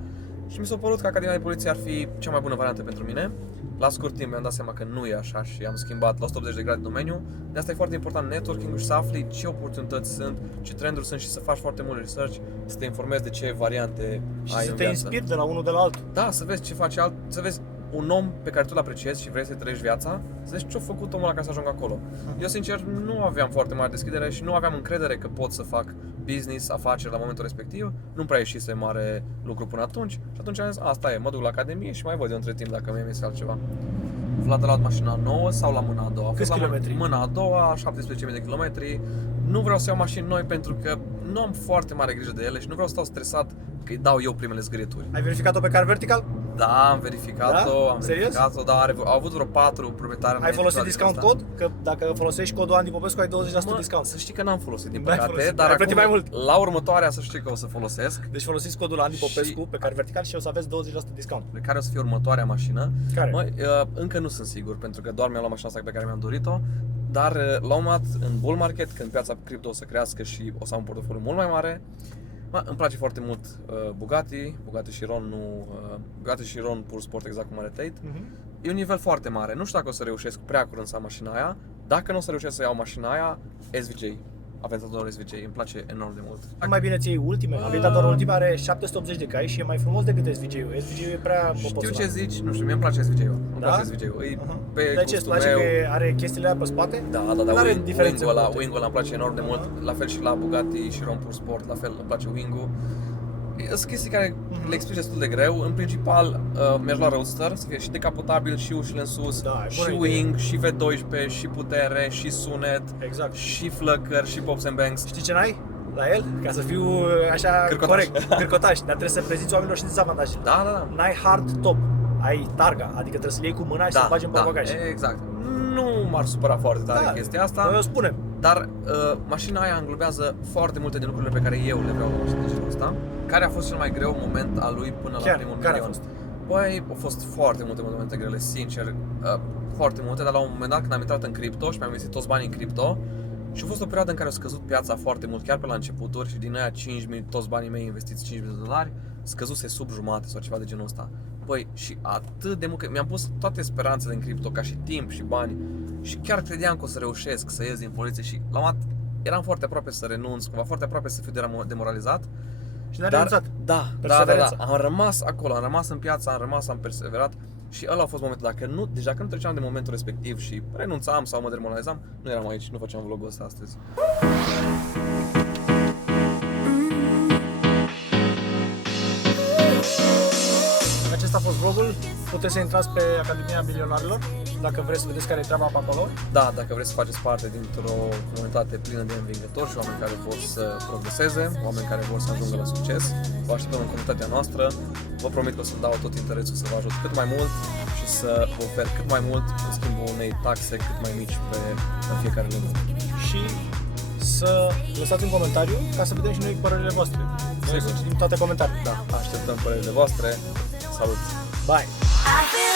Și mi s-a părut că Academia de Poliție ar fi cea mai bună variantă pentru mine. La scurt timp mi-am dat seama că nu e așa și am schimbat la 180 de grade domeniul. De asta e foarte important networking-ul și să afli ce oportunități sunt, ce trenduri sunt și să faci foarte mult research, să te informezi de ce variante Și ai să în te viață. inspiri de la unul de la altul. Da, să vezi ce face să vezi un om pe care tu îl apreciezi și vrei să-i trăiești viața, să vezi ce-a făcut omul ăla ca să ajungă acolo. Eu, sincer, nu aveam foarte mare deschidere și nu aveam încredere că pot să fac business, afaceri la momentul respectiv. Nu prea ieșise mare lucru până atunci și atunci am zis, asta e, mă duc la academie și mai văd eu între timp dacă mi-e iese altceva. Vlad a luat mașina nouă sau la mâna a doua? A Câți fost la kilometri? mâna a doua, 17.000 de kilometri. Nu vreau să iau mașini noi pentru că nu am foarte mare grijă de ele și nu vreau să stau stresat că îi dau eu primele zgârieturi. Ai verificat-o pe car vertical? Da, am verificat-o, Da? am Serios? verificat-o, dar au avut vreo 4 proprietari. Ai folosit discount cod? Că dacă folosești codul Andy Popescu ai 20% discount. Să știi că n-am folosit, din N-ai păcate, folosit, dar ai plătit acum, mai mult. la următoarea să știi că o să folosesc, Deci folosiți codul Andy Și- Popescu pe car vertical și o să aveți 20% discount. pe care o să fie următoarea mașină. Care? Măi, încă nu sunt sigur, pentru că doar mi-am luat mașina asta pe care mi-am dorit-o, dar la un moment dat, în bull market, când piața cripto o să crească și o să am un portofoliu mult mai mare, îmi place foarte mult Bugatti Chiron, Bugatti Chiron Pur Sport, exact cum are Tate. E un nivel foarte mare, nu știu dacă o să reușesc prea curând să am mașina aia. Dacă nu o să reușesc să iau mașina aia, SVJ, Aventador SVJ, îmi place enorm de mult. Mai bine ți iei ultime. Aventador ultima are 780 de cai și e mai frumos decât SVJ-ul. SVJ-ul e prea Știu poposulat. ce zici, nu știu, mie îmi place SVJ-ul. Îmi Da? place SVJ-ul. E pe Dar ce, îți gustul place meu. că are chestiile alea pe spate? Da, N-are diferențe wing-ul ăla, multe. wing-ul ăla îmi place enorm de mult. La fel și la Bugatti Chiron Pur Sport, la fel îmi place wing-ul. Sunt chestii care le explici destul de greu. În principal, mi-aș lua Roadster, să fie și decapotabil, și ușile în sus, Da, e și bună wing, și V12, și putere, și sunet, Exact. și flăcări, și pops and banks. Știi ce n-ai la el? Ca să fiu așa Cârcotaș. corect, cârcotaș, dar trebuie să prezinți oamenilor și dezavantajele. Da, da, da. N-ai hard top, ai targa, adică trebuie să-l iei cu mâna și să-l bagi în bagaj. Exact. Nu m-ar supăra foarte tare chestia asta. Noi o spunem. Dar mașina aia înglobează foarte multe din lucrurile pe care eu le vreau la o mașină de genul ăsta. Care a fost cel mai greu moment al lui până la primul Care a milion? fost? Băi, au fost foarte multe momente grele, sincer, foarte multe, dar la un moment dat când am intrat în cripto și mi-am investit toți banii în cripto și a fost o perioadă în care a scăzut piața foarte mult, chiar pe la începuturi și din aia 5.000, toți banii mei investiți $5.000, scăzuse sub jumate sau ceva de genul ăsta. Băi, și atât de mult, că mi-am pus toate speranțele în cripto, ca și timp și bani și chiar credeam că o să reușesc să ies din poliție și la un moment dat eram foarte aproape să renunț, cumva foarte aproape să fiu demoralizat. Și n-ai renunțat. Da. Perseverență. Am rămas acolo, am rămas în piață, am perseverat și ăla a fost momentul. Dacă nu treceam de momentul respectiv și renunțam sau mă demoralizam, nu eram aici, nu făceam vlogul ăsta astăzi. Acesta a fost vlogul. Puteți să intrați pe Academia Milionarilor dacă vreți să vedeți care e treaba pe acolo. Da, dacă vreți să faceți parte dintr-o comunitate plină de învingători și oameni care vor să progreseze, oameni care vor să ajungă la succes, vă așteptăm în comunitatea noastră. Vă promit că o să-mi dau tot interesul să vă ajut cât mai mult și să vă ofer cât mai mult în schimbul unei taxe cât mai mici în fiecare lună. Și să lăsați un comentariu ca să vedem și noi părerile voastre. Noi Sigur. citim toate comentariile. Da, așteptăm părerile voastre. Salut! Bye! I feel